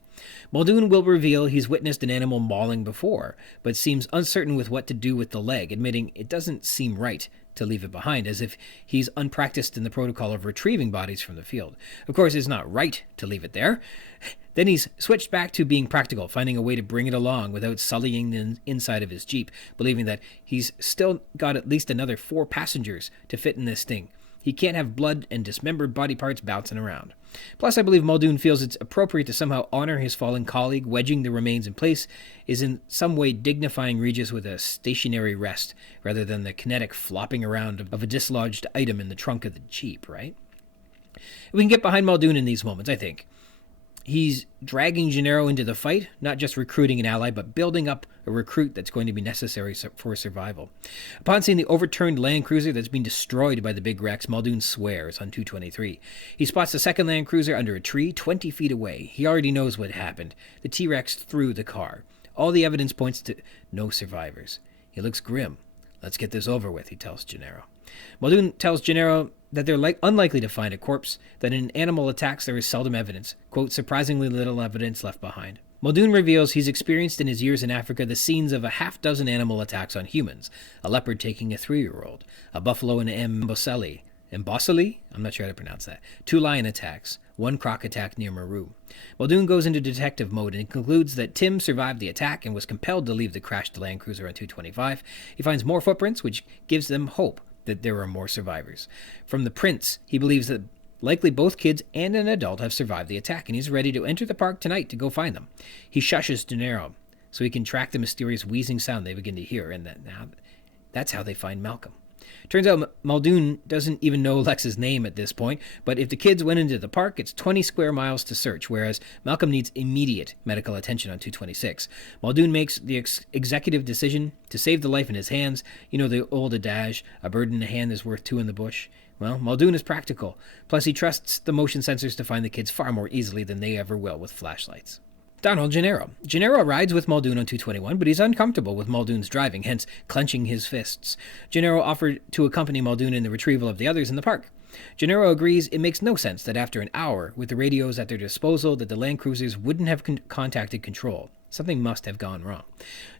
Muldoon will reveal he's witnessed an animal mauling before, but seems uncertain with what to do with the leg, admitting it doesn't seem right to leave it behind, as if he's unpracticed in the protocol of retrieving bodies from the field. Of course, it's not right to leave it there. Then he's switched back to being practical, finding a way to bring it along without sullying the inside of his Jeep, believing that he's still got at least another 4 passengers to fit in this thing. He can't have blood and dismembered body parts bouncing around. Plus, I believe Muldoon feels it's appropriate to somehow honor his fallen colleague. Wedging the remains in place is in some way dignifying Regis with a stationary rest, rather than the kinetic flopping around of a dislodged item in the trunk of the Jeep, right? We can get behind Muldoon in these moments, I think. He's dragging Gennaro into the fight, not just recruiting an ally, but building up a recruit that's going to be necessary for survival. Upon seeing the overturned Land Cruiser that's been destroyed by the big Rex, Muldoon swears on 223. He spots the second Land Cruiser under a tree 20 feet away. He already knows what happened. The T-Rex threw the car. All the evidence points to no survivors. He looks grim. Let's get this over with, he tells Gennaro. Muldoon tells Gennaro that they're unlikely to find a corpse, that in animal attacks there is seldom evidence, quote, surprisingly little evidence left behind. Muldoon reveals he's experienced in his years in Africa the scenes of a half-dozen animal attacks on humans, a leopard taking a 3-year-old, a buffalo in Mboseli, I'm not sure how to pronounce that, 2 lion attacks, 1 croc attack near Meru. Muldoon goes into detective mode and concludes that Tim survived the attack and was compelled to leave the crashed Land Cruiser on 225. He finds more footprints, which gives them hope that there are more survivors. From the prints, he believes that likely both kids and an adult have survived the attack, and he's ready to enter the park tonight to go find them. He shushes Gennaro so he can track the mysterious wheezing sound they begin to hear, and that's how they find Malcolm. Turns out Muldoon doesn't even know Lex's name at this point, but if the kids went into the park, it's 20 square miles to search, whereas Malcolm needs immediate medical attention on 226. Muldoon makes the executive decision to save the life in his hands. You know the old adage, a bird in the hand is worth 2 in the bush. Well, Muldoon is practical. Plus, he trusts the motion sensors to find the kids far more easily than they ever will with flashlights. Donald Gennaro. Gennaro rides with Muldoon on 221, but he's uncomfortable with Muldoon's driving, hence clenching his fists. Gennaro offered to accompany Muldoon in the retrieval of the others in the park. Gennaro agrees it makes no sense that after an hour, with the radios at their disposal, that the Land Cruisers wouldn't have contacted control. Something must have gone wrong.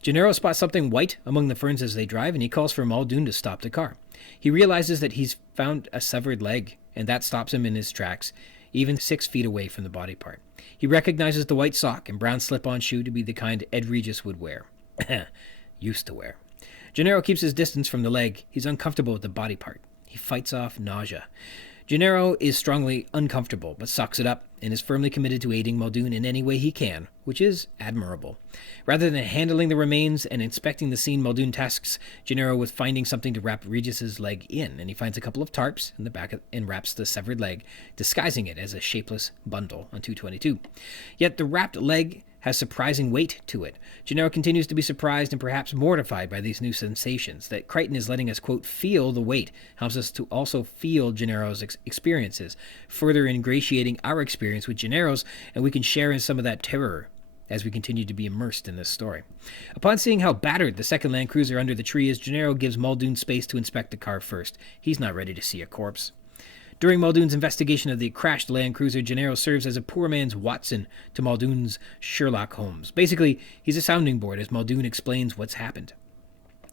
Gennaro spots something white among the ferns as they drive, and he calls for Muldoon to stop the car. He realizes that he's found a severed leg, and that stops him in his tracks, even 6 feet away from the body part. He recognizes the white sock and brown slip-on shoe to be the kind Ed Regis would wear. Used to wear. Gennaro keeps his distance from the leg. He's uncomfortable with the body part. He fights off nausea. Gennaro is strongly uncomfortable, but sucks it up and is firmly committed to aiding Muldoon in any way he can, which is admirable. Rather than handling the remains and inspecting the scene, Muldoon tasks Gennaro with finding something to wrap Regis's leg in, and he finds a couple of tarps in the back and wraps the severed leg, disguising it as a shapeless bundle on 222. Yet the wrapped leg has surprising weight to it. Gennaro continues to be surprised and perhaps mortified by these new sensations. That Crichton is letting us, quote, feel the weight helps us to also feel Gennaro's experiences, further ingratiating our experience with Gennaro's, and we can share in some of that terror as we continue to be immersed in this story. Upon seeing how battered the second Land Cruiser under the tree is, Gennaro gives Muldoon space to inspect the car first. He's not ready to see a corpse. During Muldoon's investigation of the crashed Land Cruiser, Gennaro serves as a poor man's Watson to Muldoon's Sherlock Holmes. Basically, he's a sounding board as Muldoon explains what's happened.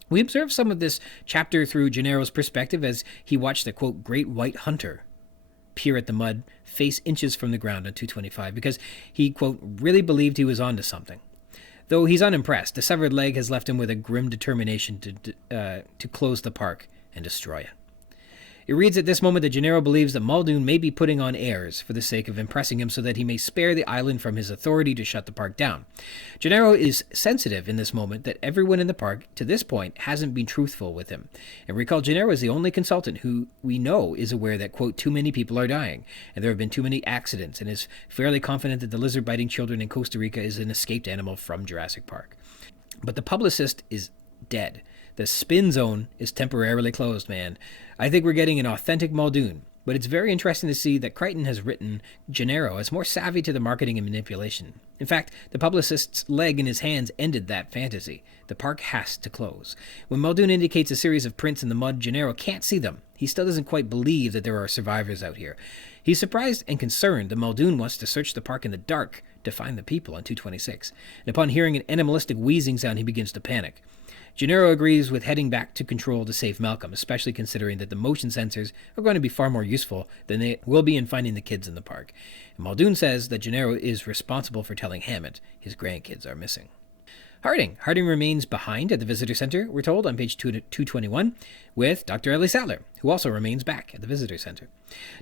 We observe some of this chapter through Gennaro's perspective as he watched the, quote, great white hunter peer at the mud, face inches from the ground on 225, because he, quote, really believed he was onto something. Though he's unimpressed, the severed leg has left him with a grim determination to close the park and destroy it. It reads at this moment that Gennaro believes that Muldoon may be putting on airs for the sake of impressing him so that he may spare the island from his authority to shut the park down. Gennaro is sensitive in this moment that everyone in the park to this point hasn't been truthful with him. And recall, Gennaro is the only consultant who we know is aware that, quote, too many people are dying, and there have been too many accidents, and is fairly confident that the lizard-biting children in Costa Rica is an escaped animal from Jurassic Park. But the publicist is dead. The spin zone is temporarily closed, man. I think we're getting an authentic Muldoon. but it's very interesting to see that Crichton has written Gennaro as more savvy to the marketing and manipulation. In fact, the publicist's leg in his hands ended that fantasy. The park has to close. When Muldoon indicates a series of prints in the mud, Gennaro can't see them. He still doesn't quite believe that there are survivors out here. He's surprised and concerned that Muldoon wants to search the park in the dark to find the people on 226. And upon hearing an animalistic wheezing sound, he begins to panic. Gennaro agrees with heading back to control to save Malcolm, especially considering that the motion sensors are going to be far more useful than they will be in finding the kids in the park. And Muldoon says that Gennaro is responsible for telling Hammett his grandkids are missing. Harding remains behind at the visitor center, we're told, on page 221, with Dr. Ellie Sattler, who also remains back at the visitor center.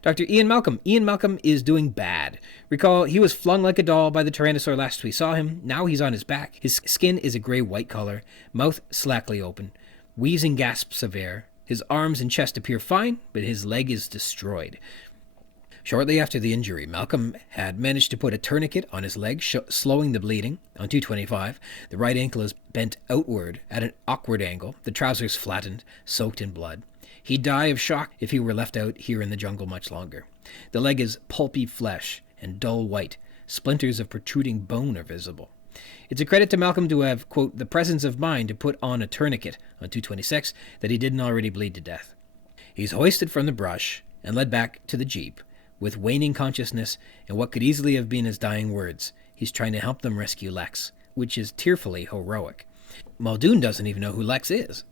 Dr. Ian Malcolm is doing bad. Recall, he was flung like a doll by the Tyrannosaur last we saw him. Now he's on his back. His skin is a gray-white color, mouth slackly open, wheezing gasps of air. His arms and chest appear fine, but his leg is destroyed. Shortly after the injury, Malcolm had managed to put a tourniquet on his leg, slowing the bleeding. On 225, the right ankle is bent outward at an awkward angle, the trousers flattened, soaked in blood. He'd die of shock if he were left out here in the jungle much longer. The leg is pulpy flesh and dull white. Splinters of protruding bone are visible. It's a credit to Malcolm to have, quote, the presence of mind to put on a tourniquet on 226 that he didn't already bleed to death. He's hoisted from the brush and led back to the jeep. With waning consciousness and what could easily have been his dying words, he's trying to help them rescue Lex, which is tearfully heroic. Muldoon doesn't even know who Lex is.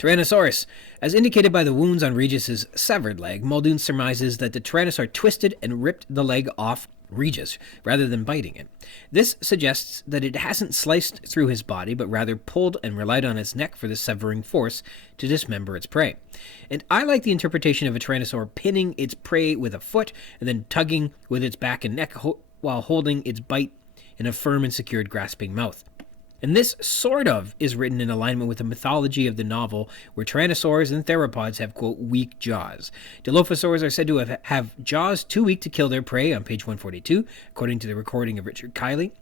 Tyrannosaurus. As indicated by the wounds on Regis's severed leg, Muldoon surmises that the Tyrannosaur twisted and ripped the leg off Regis, rather than biting it. This suggests that it hasn't sliced through his body, but rather pulled and relied on its neck for the severing force to dismember its prey. And I like the interpretation of a Tyrannosaur pinning its prey with a foot and then tugging with its back and neck while holding its bite in a firm and secured grasping mouth. And this sort of is written in alignment with the mythology of the novel, where tyrannosaurs and theropods have, quote, weak jaws. Dilophosaurs are said to have jaws too weak to kill their prey on page 142, according to the recording of Richard Kiley.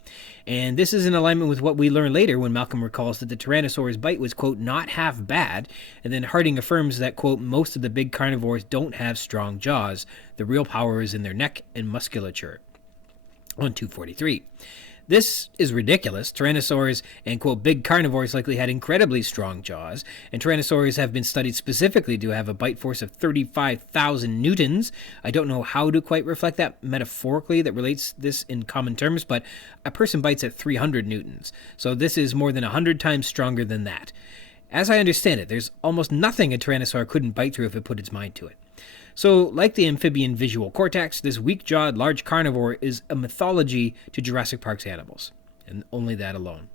And this is in alignment with what we learn later when Malcolm recalls that the tyrannosaur's bite was, quote, not half bad, and then Harding affirms that, quote, most of the big carnivores don't have strong jaws. The real power is in their neck and musculature. On 243. This is ridiculous. Tyrannosaurs and, quote, big carnivores likely had incredibly strong jaws, and tyrannosaurs have been studied specifically to have a bite force of 35,000 newtons. I don't know how to quite reflect that metaphorically that relates this in common terms, but a person bites at 300 newtons, so this is more than 100 times stronger than that. As I understand it, there's almost nothing a tyrannosaur couldn't bite through if it put its mind to it. So, like the amphibian visual cortex, this weak-jawed large carnivore is a mythology to Jurassic Park's animals, and only that alone.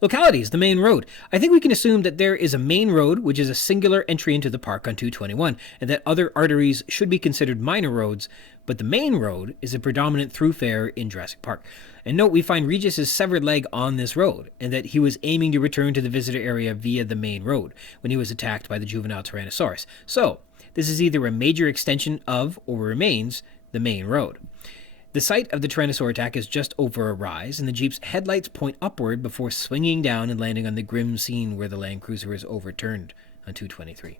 Localities, the main road. I think we can assume that there is a main road, which is a singular entry into the park on 221, and that other arteries should be considered minor roads, but the main road is a predominant thoroughfare in Jurassic Park. And note, we find Regis's severed leg on this road, and that he was aiming to return to the visitor area via the main road when he was attacked by the juvenile Tyrannosaurus. So, this is either a major extension of, or remains, the main road. The site of the Tyrannosaur attack is just over a rise, and the Jeep's headlights point upward before swinging down and landing on the grim scene where the Land Cruiser is overturned on 223.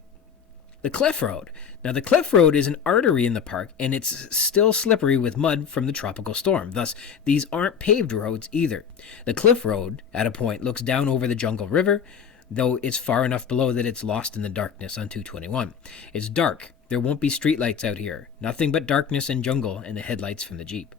The Cliff Road. Now, the Cliff Road is an artery in the park, and it's still slippery with mud from the tropical storm. Thus, these aren't paved roads either. The Cliff Road, at a point, looks down over the Jungle River, though it's far enough below that it's lost in the darkness on 221. It's dark. There won't be streetlights out here. Nothing but darkness and jungle and the headlights from the Jeep.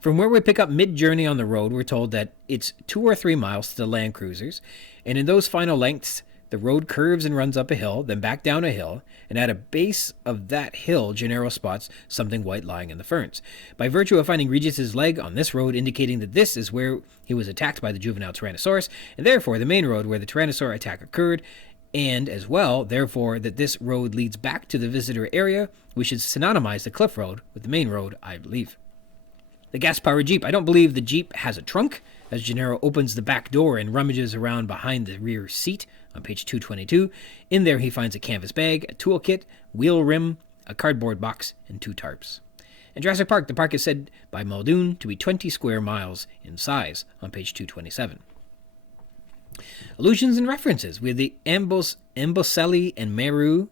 From where we pick up mid-journey on the road, we're told that it's 2 or 3 miles to the Land Cruisers, and in those final lengths, the road curves and runs up a hill, then back down a hill, and at a base of that hill, Gennaro spots something white lying in the ferns. By virtue of finding Regis's leg on this road, indicating that this is where he was attacked by the juvenile Tyrannosaurus, and therefore the main road where the Tyrannosaur attack occurred, and as well, therefore, that this road leads back to the visitor area, we should synonymize the Cliff Road with the main road, I believe. The gas-powered Jeep. I don't believe the Jeep has a trunk, as Gennaro opens the back door and rummages around behind the rear seat on page 222. In there he finds a canvas bag, a toolkit, wheel rim, a cardboard box, and 2 tarps. In Jurassic Park, the park is said by Muldoon to be 20 square miles in size on page 227. Allusions and references. We have the Amboseli and Meru,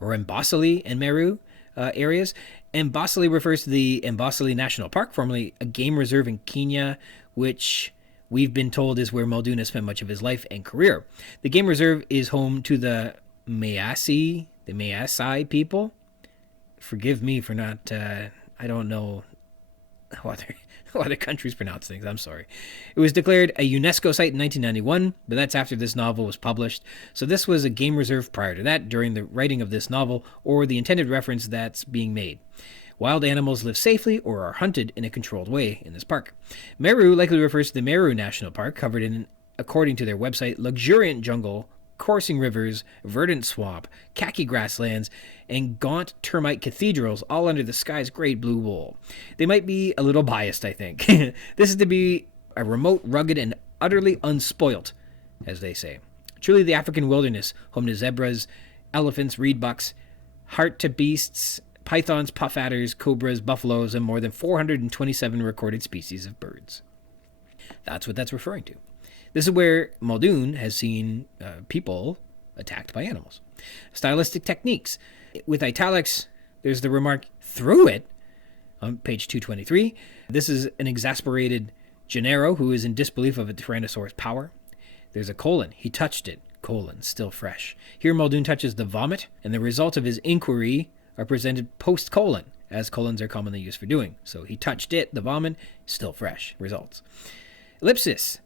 or Amboseli and Meru, areas. Mbosili refers to the Mbosili National Park, formerly a game reserve in Kenya, which we've been told is where Muldoon has spent much of his life and career. The game reserve is home to the Maasai people. Forgive me for not, I don't know how other countries pronounce things. I'm sorry. It was declared a UNESCO site in 1991, but that's after this novel was published. So this was a game reserve prior to that, during the writing of this novel, or the intended reference that's being made. Wild animals live safely or are hunted in a controlled way in this park. Meru likely refers to the Meru National Park, covered in, according to their website, luxuriant jungle, coursing rivers, verdant swamp, khaki grasslands, and gaunt termite cathedrals, all under the sky's great blue bowl. They might be a little biased, I think. This is to be a remote, rugged, and utterly unspoilt, as they say. Truly the African wilderness, home to zebras, elephants, reedbucks, hartebeests, pythons, puff adders, cobras, buffaloes, and more than 427 recorded species of birds. That's what that's referring to. This is where Muldoon has seen people attacked by animals. Stylistic techniques. With italics, there's the remark, threw it, on page 223. This is an exasperated Gennaro who is in disbelief of a Tyrannosaurus' power. There's a colon. He touched it. Colon, still fresh. Here Muldoon touches the vomit, and the results of his inquiry are presented post-colon, as colons are commonly used for doing. So he touched it, the vomit, still fresh. Results. Ellipsis.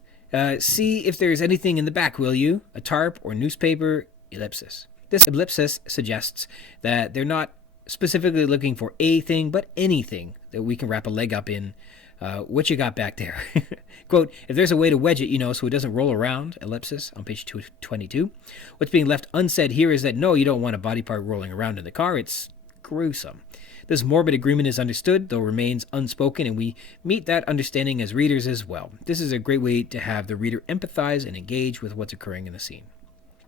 See if there's anything in the back, will you? A tarp or newspaper, ellipsis. This ellipsis suggests that they're not specifically looking for a thing, but anything that we can wrap a leg up in. What you got back there? Quote, if there's a way to wedge it, so it doesn't roll around, ellipsis, on page 222. What's being left unsaid here is that no, you don't want a body part rolling around in the car. It's gruesome. This morbid agreement is understood, though remains unspoken, and we meet that understanding as readers as well. This is a great way to have the reader empathize and engage with what's occurring in the scene.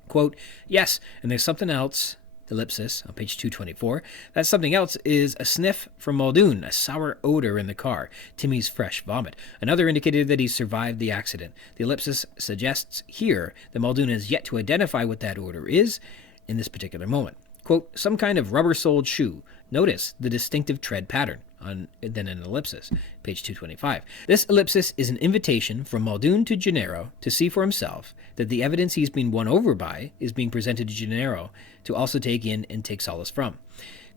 Quote, yes, and there's something else, ellipsis, on page 224. That something else is a sniff from Muldoon, a sour odor in the car, Timmy's fresh vomit, another indicator that he survived the accident. The ellipsis suggests here that Muldoon has yet to identify what that odor is in this particular moment. Quote, some kind of rubber-soled shoe. Notice the distinctive tread pattern, then an ellipsis, page 225. This ellipsis is an invitation from Muldoon to Gennaro to see for himself that the evidence he's been won over by is being presented to Gennaro to also take in and take solace from.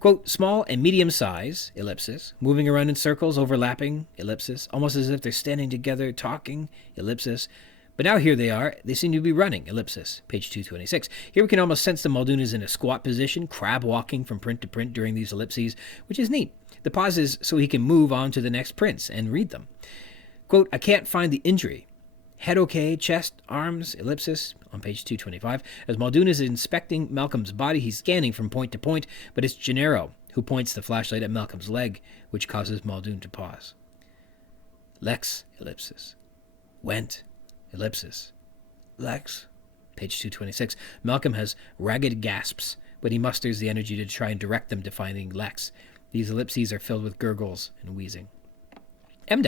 Quote, small and medium size, ellipsis, moving around in circles, overlapping, ellipsis, almost as if they're standing together, talking, ellipsis. But now here they are. They seem to be running, ellipsis, page 226. Here we can almost sense that Muldoon is in a squat position, crab walking from print to print during these ellipses, which is neat. The pause is so he can move on to the next prints and read them. Quote, I can't find the injury. Head okay, chest, arms, ellipsis, on page 225. As Muldoon is inspecting Malcolm's body, he's scanning from point to point, but it's Gennaro who points the flashlight at Malcolm's leg, which causes Muldoon to pause. Lex, ellipsis. Went, ellipsis. Lex, page 226. Malcolm has ragged gasps, but he musters the energy to try and direct them to finding Lex. These ellipses are filled with gurgles and wheezing. M-.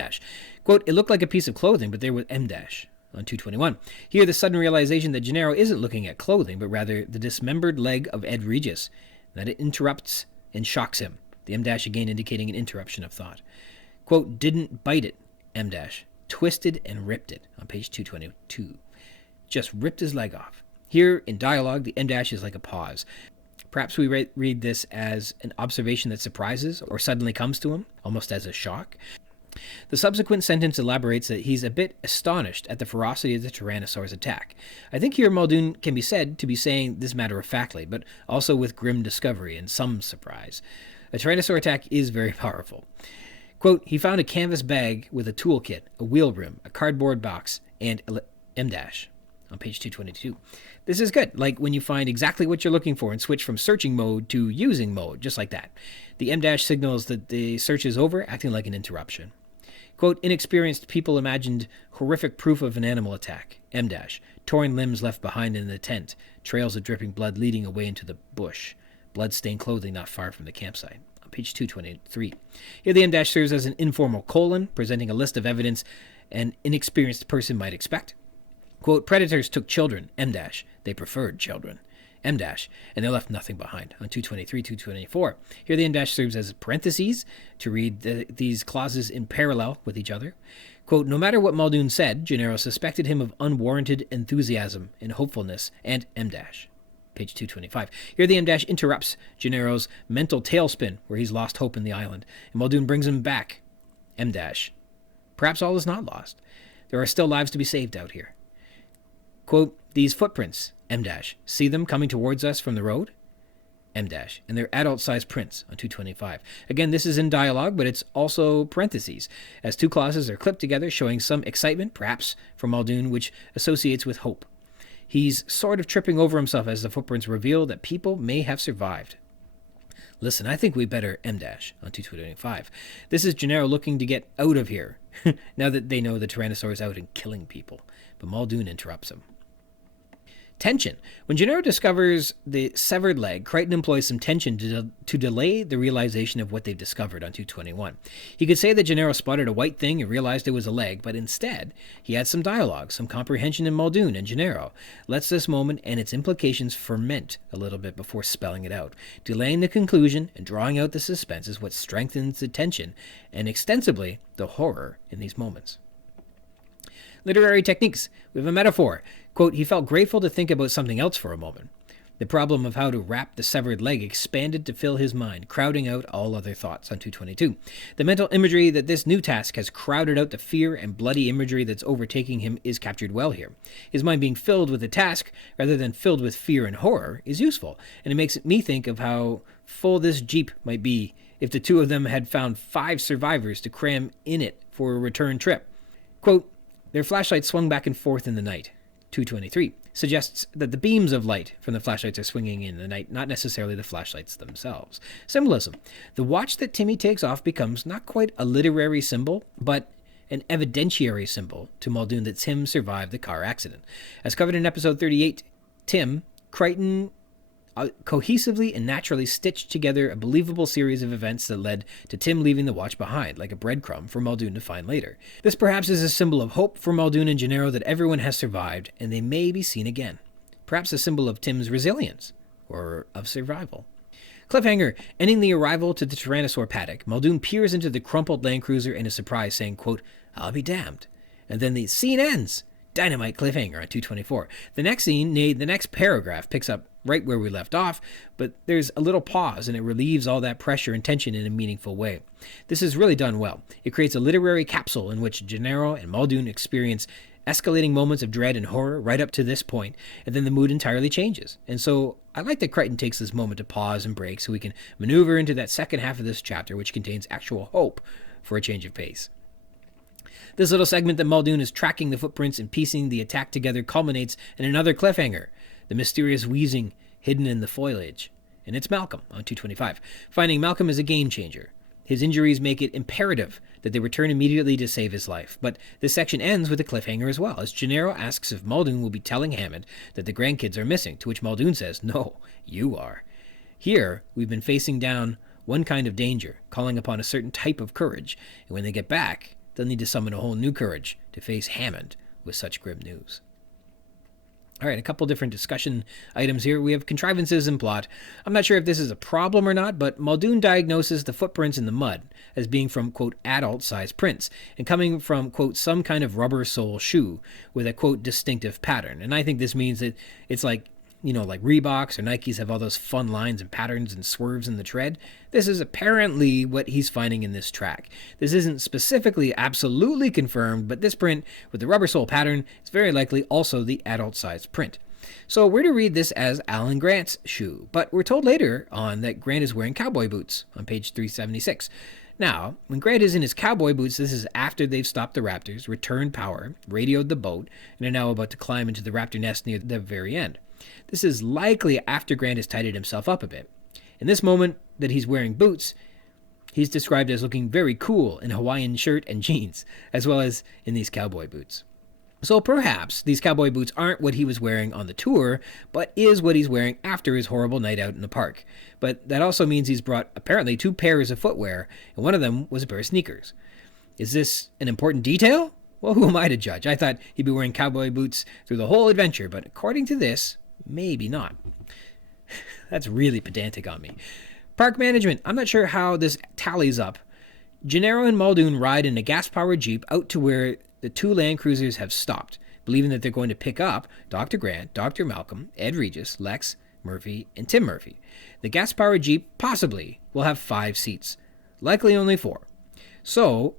Quote, it looked like a piece of clothing, but there was M- on 221. Here, the sudden realization that Gennaro isn't looking at clothing, but rather the dismembered leg of Ed Regis, that it interrupts and shocks him. The M- again indicating an interruption of thought. Quote, didn't bite it, M-. Twisted and ripped it, on page 222. Just ripped his leg off. Here, in dialogue, the M- is like a pause. Perhaps we read this as an observation that surprises or suddenly comes to him, almost as a shock. The subsequent sentence elaborates that he's a bit astonished at the ferocity of the Tyrannosaur's attack. I think here Muldoon can be said to be saying this matter-of-factly, but also with grim discovery and some surprise. A Tyrannosaur attack is very powerful. Quote, he found a canvas bag with a toolkit, a wheel rim, a cardboard box, and M- on page 222. This is good, like when you find exactly what you're looking for and switch from searching mode to using mode, just like that. The M- signals that the search is over, acting like an interruption. Quote, inexperienced people imagined horrific proof of an animal attack. M-. Torn limbs left behind in the tent, trails of dripping blood leading away into the bush, blood-stained clothing not far from the campsite. On page 223. Here the M- serves as an informal colon, presenting a list of evidence an inexperienced person might expect. Quote, predators took children, M-. They preferred children. M dash, and they left nothing behind on 223, 224. Here the M dash serves as parentheses to read these clauses in parallel with each other. Quote, no matter what Muldoon said, Gennaro suspected him of unwarranted enthusiasm and hopefulness, and M dash. Page 225. Here the M dash interrupts Gennaro's mental tailspin where he's lost hope in the island, and Muldoon brings him back. M dash. Perhaps all is not lost. There are still lives to be saved out here. Quote, these footprints, M dash, see them coming towards us from the road? M dash, and they're adult-sized prints on 225. Again, this is in dialogue, but it's also parentheses, as two clauses are clipped together, showing some excitement, perhaps, from Muldoon, which associates with hope. He's sort of tripping over himself as the footprints reveal that people may have survived. Listen, I think we better M dash on 225. This is Gennaro looking to get out of here, now that they know the Tyrannosaur is out and killing people. But Muldoon interrupts him. Tension. When Gennaro discovers the severed leg, Crichton employs some tension to delay the realization of what they've discovered on 221. He could say that Gennaro spotted a white thing and realized it was a leg, but instead, he adds some dialogue, some comprehension in Muldoon and Gennaro, lets this moment and its implications ferment a little bit before spelling it out. Delaying the conclusion and drawing out the suspense is what strengthens the tension and extensively the horror in these moments. Literary techniques. We have a metaphor. Quote, he felt grateful to think about something else for a moment. The problem of how to wrap the severed leg expanded to fill his mind, crowding out all other thoughts on 222. The mental imagery that this new task has crowded out the fear and bloody imagery that's overtaking him is captured well here. His mind being filled with the task rather than filled with fear and horror is useful, and it makes me think of how full this Jeep might be if the two of them had found 5 survivors to cram in it for a return trip. Quote, their flashlights swung back and forth in the night. 223 suggests that the beams of light from the flashlights are swinging in the night, not necessarily the flashlights themselves. Symbolism. The watch that Timmy takes off becomes not quite a literary symbol, but an evidentiary symbol to Muldoon that Tim survived the car accident. As covered in episode 38, Crichton cohesively and naturally stitched together a believable series of events that led to Tim leaving the watch behind, like a breadcrumb for Muldoon to find later. This perhaps is a symbol of hope for Muldoon and Gennaro that everyone has survived, and they may be seen again. Perhaps a symbol of Tim's resilience, or of survival. Cliffhanger. Ending the arrival to the Tyrannosaur paddock, Muldoon peers into the crumpled Land Cruiser and is surprised, saying, quote, I'll be damned. And then the scene ends. Dynamite cliffhanger on 224. The next scene, the next paragraph, picks up right where we left off, but there's a little pause and it relieves all that pressure and tension in a meaningful way. This is really done well. It creates a literary capsule in which Gennaro and Muldoon experience escalating moments of dread and horror right up to this point, and then the mood entirely changes. And so I like that Crichton takes this moment to pause and break so we can maneuver into that second half of this chapter, which contains actual hope for a change of pace. This little segment that Muldoon is tracking the footprints and piecing the attack together culminates in another cliffhanger, the mysterious wheezing hidden in the foliage. And it's Malcolm on 225. Finding Malcolm is a game changer. His injuries make it imperative that they return immediately to save his life. But this section ends with a cliffhanger as well, as Gennaro asks if Muldoon will be telling Hammond that the grandkids are missing, to which Muldoon says, no, you are. Here, we've been facing down one kind of danger, calling upon a certain type of courage, and when they get back, they'll need to summon a whole new courage to face Hammond with such grim news. All right, a couple different discussion items here. We have contrivances and plot. I'm not sure if this is a problem or not, but Muldoon diagnoses the footprints in the mud as being from, quote, adult-sized prints, and coming from, quote, some kind of rubber sole shoe with a, quote, distinctive pattern. And I think this means that it's like, like Reeboks or Nikes have all those fun lines and patterns and swerves in the tread. This is apparently what he's finding in this track. This isn't specifically absolutely confirmed, but this print with the rubber sole pattern is very likely also the adult-sized print. So we're to read this as Alan Grant's shoe, but we're told later on that Grant is wearing cowboy boots on page 376. Now, when Grant is in his cowboy boots, this is after they've stopped the raptors, returned power, radioed the boat, and are now about to climb into the raptor nest near the very end. This is likely after Grant has tidied himself up a bit. In this moment that he's wearing boots, he's described as looking very cool in a Hawaiian shirt and jeans, as well as in these cowboy boots. So perhaps these cowboy boots aren't what he was wearing on the tour, but is what he's wearing after his horrible night out in the park. But that also means he's brought apparently 2 pairs of footwear, and one of them was a pair of sneakers. Is this an important detail? Well, who am I to judge? I thought he'd be wearing cowboy boots through the whole adventure, but according to this, maybe not. That's really pedantic on me. Park management. I'm not sure how this tallies up. Gennaro and Muldoon ride in a gas-powered Jeep out to where the two Land Cruisers have stopped, believing that they're going to pick up Dr. Grant, Dr. Malcolm, Ed Regis, Lex, Murphy, and Tim Murphy. The gas-powered Jeep possibly will have 5 seats, likely only 4. So,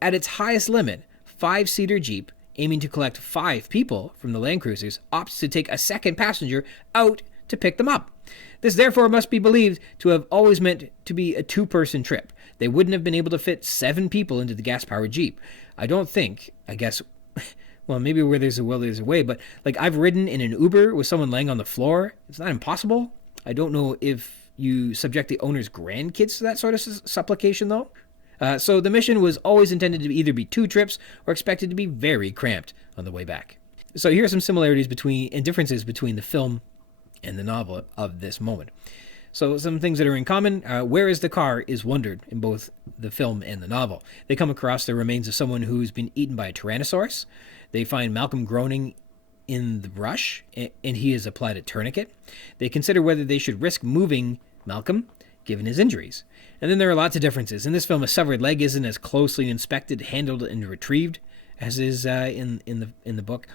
at its highest limit, 5-seater Jeep, aiming to collect 5 people from the Land Cruisers, opts to take a second passenger out to pick them up. This therefore must be believed to have always meant to be a 2-person trip. They wouldn't have been able to fit 7 people into the gas-powered Jeep. I guess, well, maybe where there's a will, there's a way, but like I've ridden in an Uber with someone laying on the floor. It's not impossible. I don't know if you subject the owner's grandkids to that sort of supplication, though. So the mission was always intended to either be 2 trips or expected to be very cramped on the way back. So here are some similarities and differences between the film and the novel of this moment. So some things that are in common. Where is the car is wondered in both the film and the novel. They come across the remains of someone who's been eaten by a Tyrannosaurus. They find Malcolm groaning in the brush, and he is applied a tourniquet. They consider whether they should risk moving Malcolm, given his injuries. And then there are lots of differences. In this film, a severed leg isn't as closely inspected, handled, and retrieved as is in the book.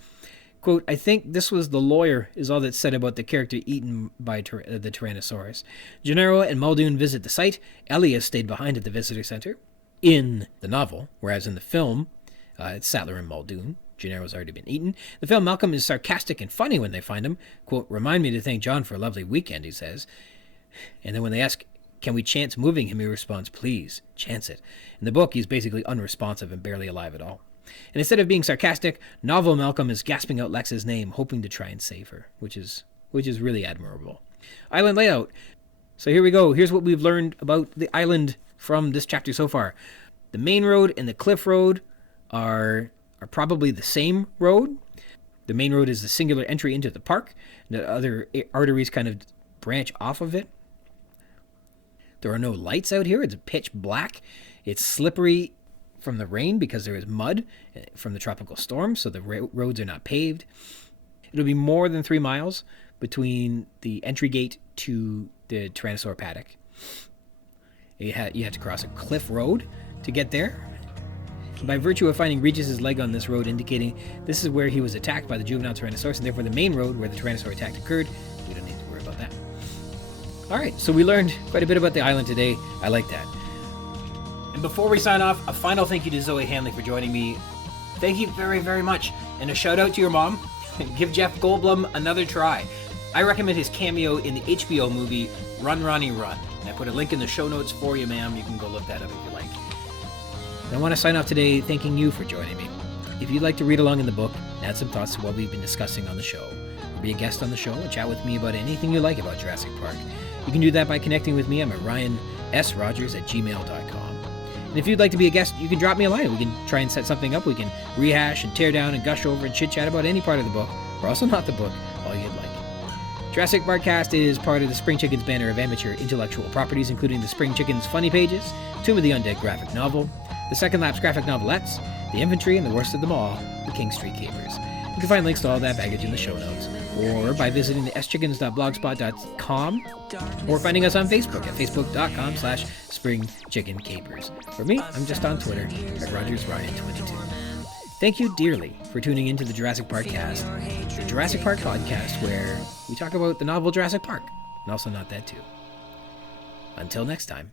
Quote, I think this was the lawyer, is all that's said about the character eaten by the Tyrannosaurus. Gennaro and Muldoon visit the site. Elias stayed behind at the visitor center in the novel, whereas in the film, it's Sattler and Muldoon. Gennaro's already been eaten. The film, Malcolm is sarcastic and funny when they find him. Quote, remind me to thank John for a lovely weekend, he says. And then when they ask, can we chance moving him, he responds, please, chance it. In the book, he's basically unresponsive and barely alive at all. And instead of being sarcastic, novel Malcolm is gasping out Lex's name, hoping to try and save her, which is really admirable. Island layout. So here we go. Here's what we've learned about the island from this chapter so far. The main road and the cliff road are probably the same road. The main road is the singular entry into the park. The other arteries kind of branch off of it. There are no lights out here. It's pitch black. It's slippery from the rain because there is mud from the tropical storm, so the roads are not paved. It'll be more than 3 miles between the entry gate to the Tyrannosaur paddock. You have to cross a cliff road to get there. By virtue of finding Regis's leg on this road indicating this is where he was attacked by the juvenile Tyrannosaurus, and therefore the main road where the Tyrannosaur attack occurred, we don't need to worry about that. Alright, so we learned quite a bit about the island today. I like that. And before we sign off, a final thank you to Zoey Handley for joining me. Thank you very, very much. And a shout out to your mom. Give Jeff Goldblum another try. I recommend his cameo in the HBO movie Run, Ronnie, Run. And I put a link in the show notes for you, ma'am. You can go look that up if you like. And I want to sign off today thanking you for joining me. If you'd like to read along in the book and add some thoughts to what we've been discussing on the show, or be a guest on the show and chat with me about anything you like about Jurassic Park, you can do that by connecting with me. I'm at ryansrogers@gmail.com. And if you'd like to be a guest, you can drop me a line. We can try and set something up. We can rehash and tear down and gush over and chit-chat about any part of the book, or also not the book, all you'd like. Jurassic Park-Cast is part of the Spring Chickens banner of amateur intellectual properties, including the Spring Chickens Funny Pages, Tomb of the Undead graphic novel, the Second Lapse graphic novelettes, The Infantry, and the worst of them all, the King Street Capers. You can find links to all that baggage in the show notes, or by visiting the schickens.blogspot.com, or finding us on Facebook at facebook.com/springchickencapers. For me, I'm just on Twitter at RogersRyan22. Thank you dearly for tuning into the Jurassic Park-Cast, the Jurassic Park podcast, where we talk about the novel Jurassic Park, and also not that too. Until next time.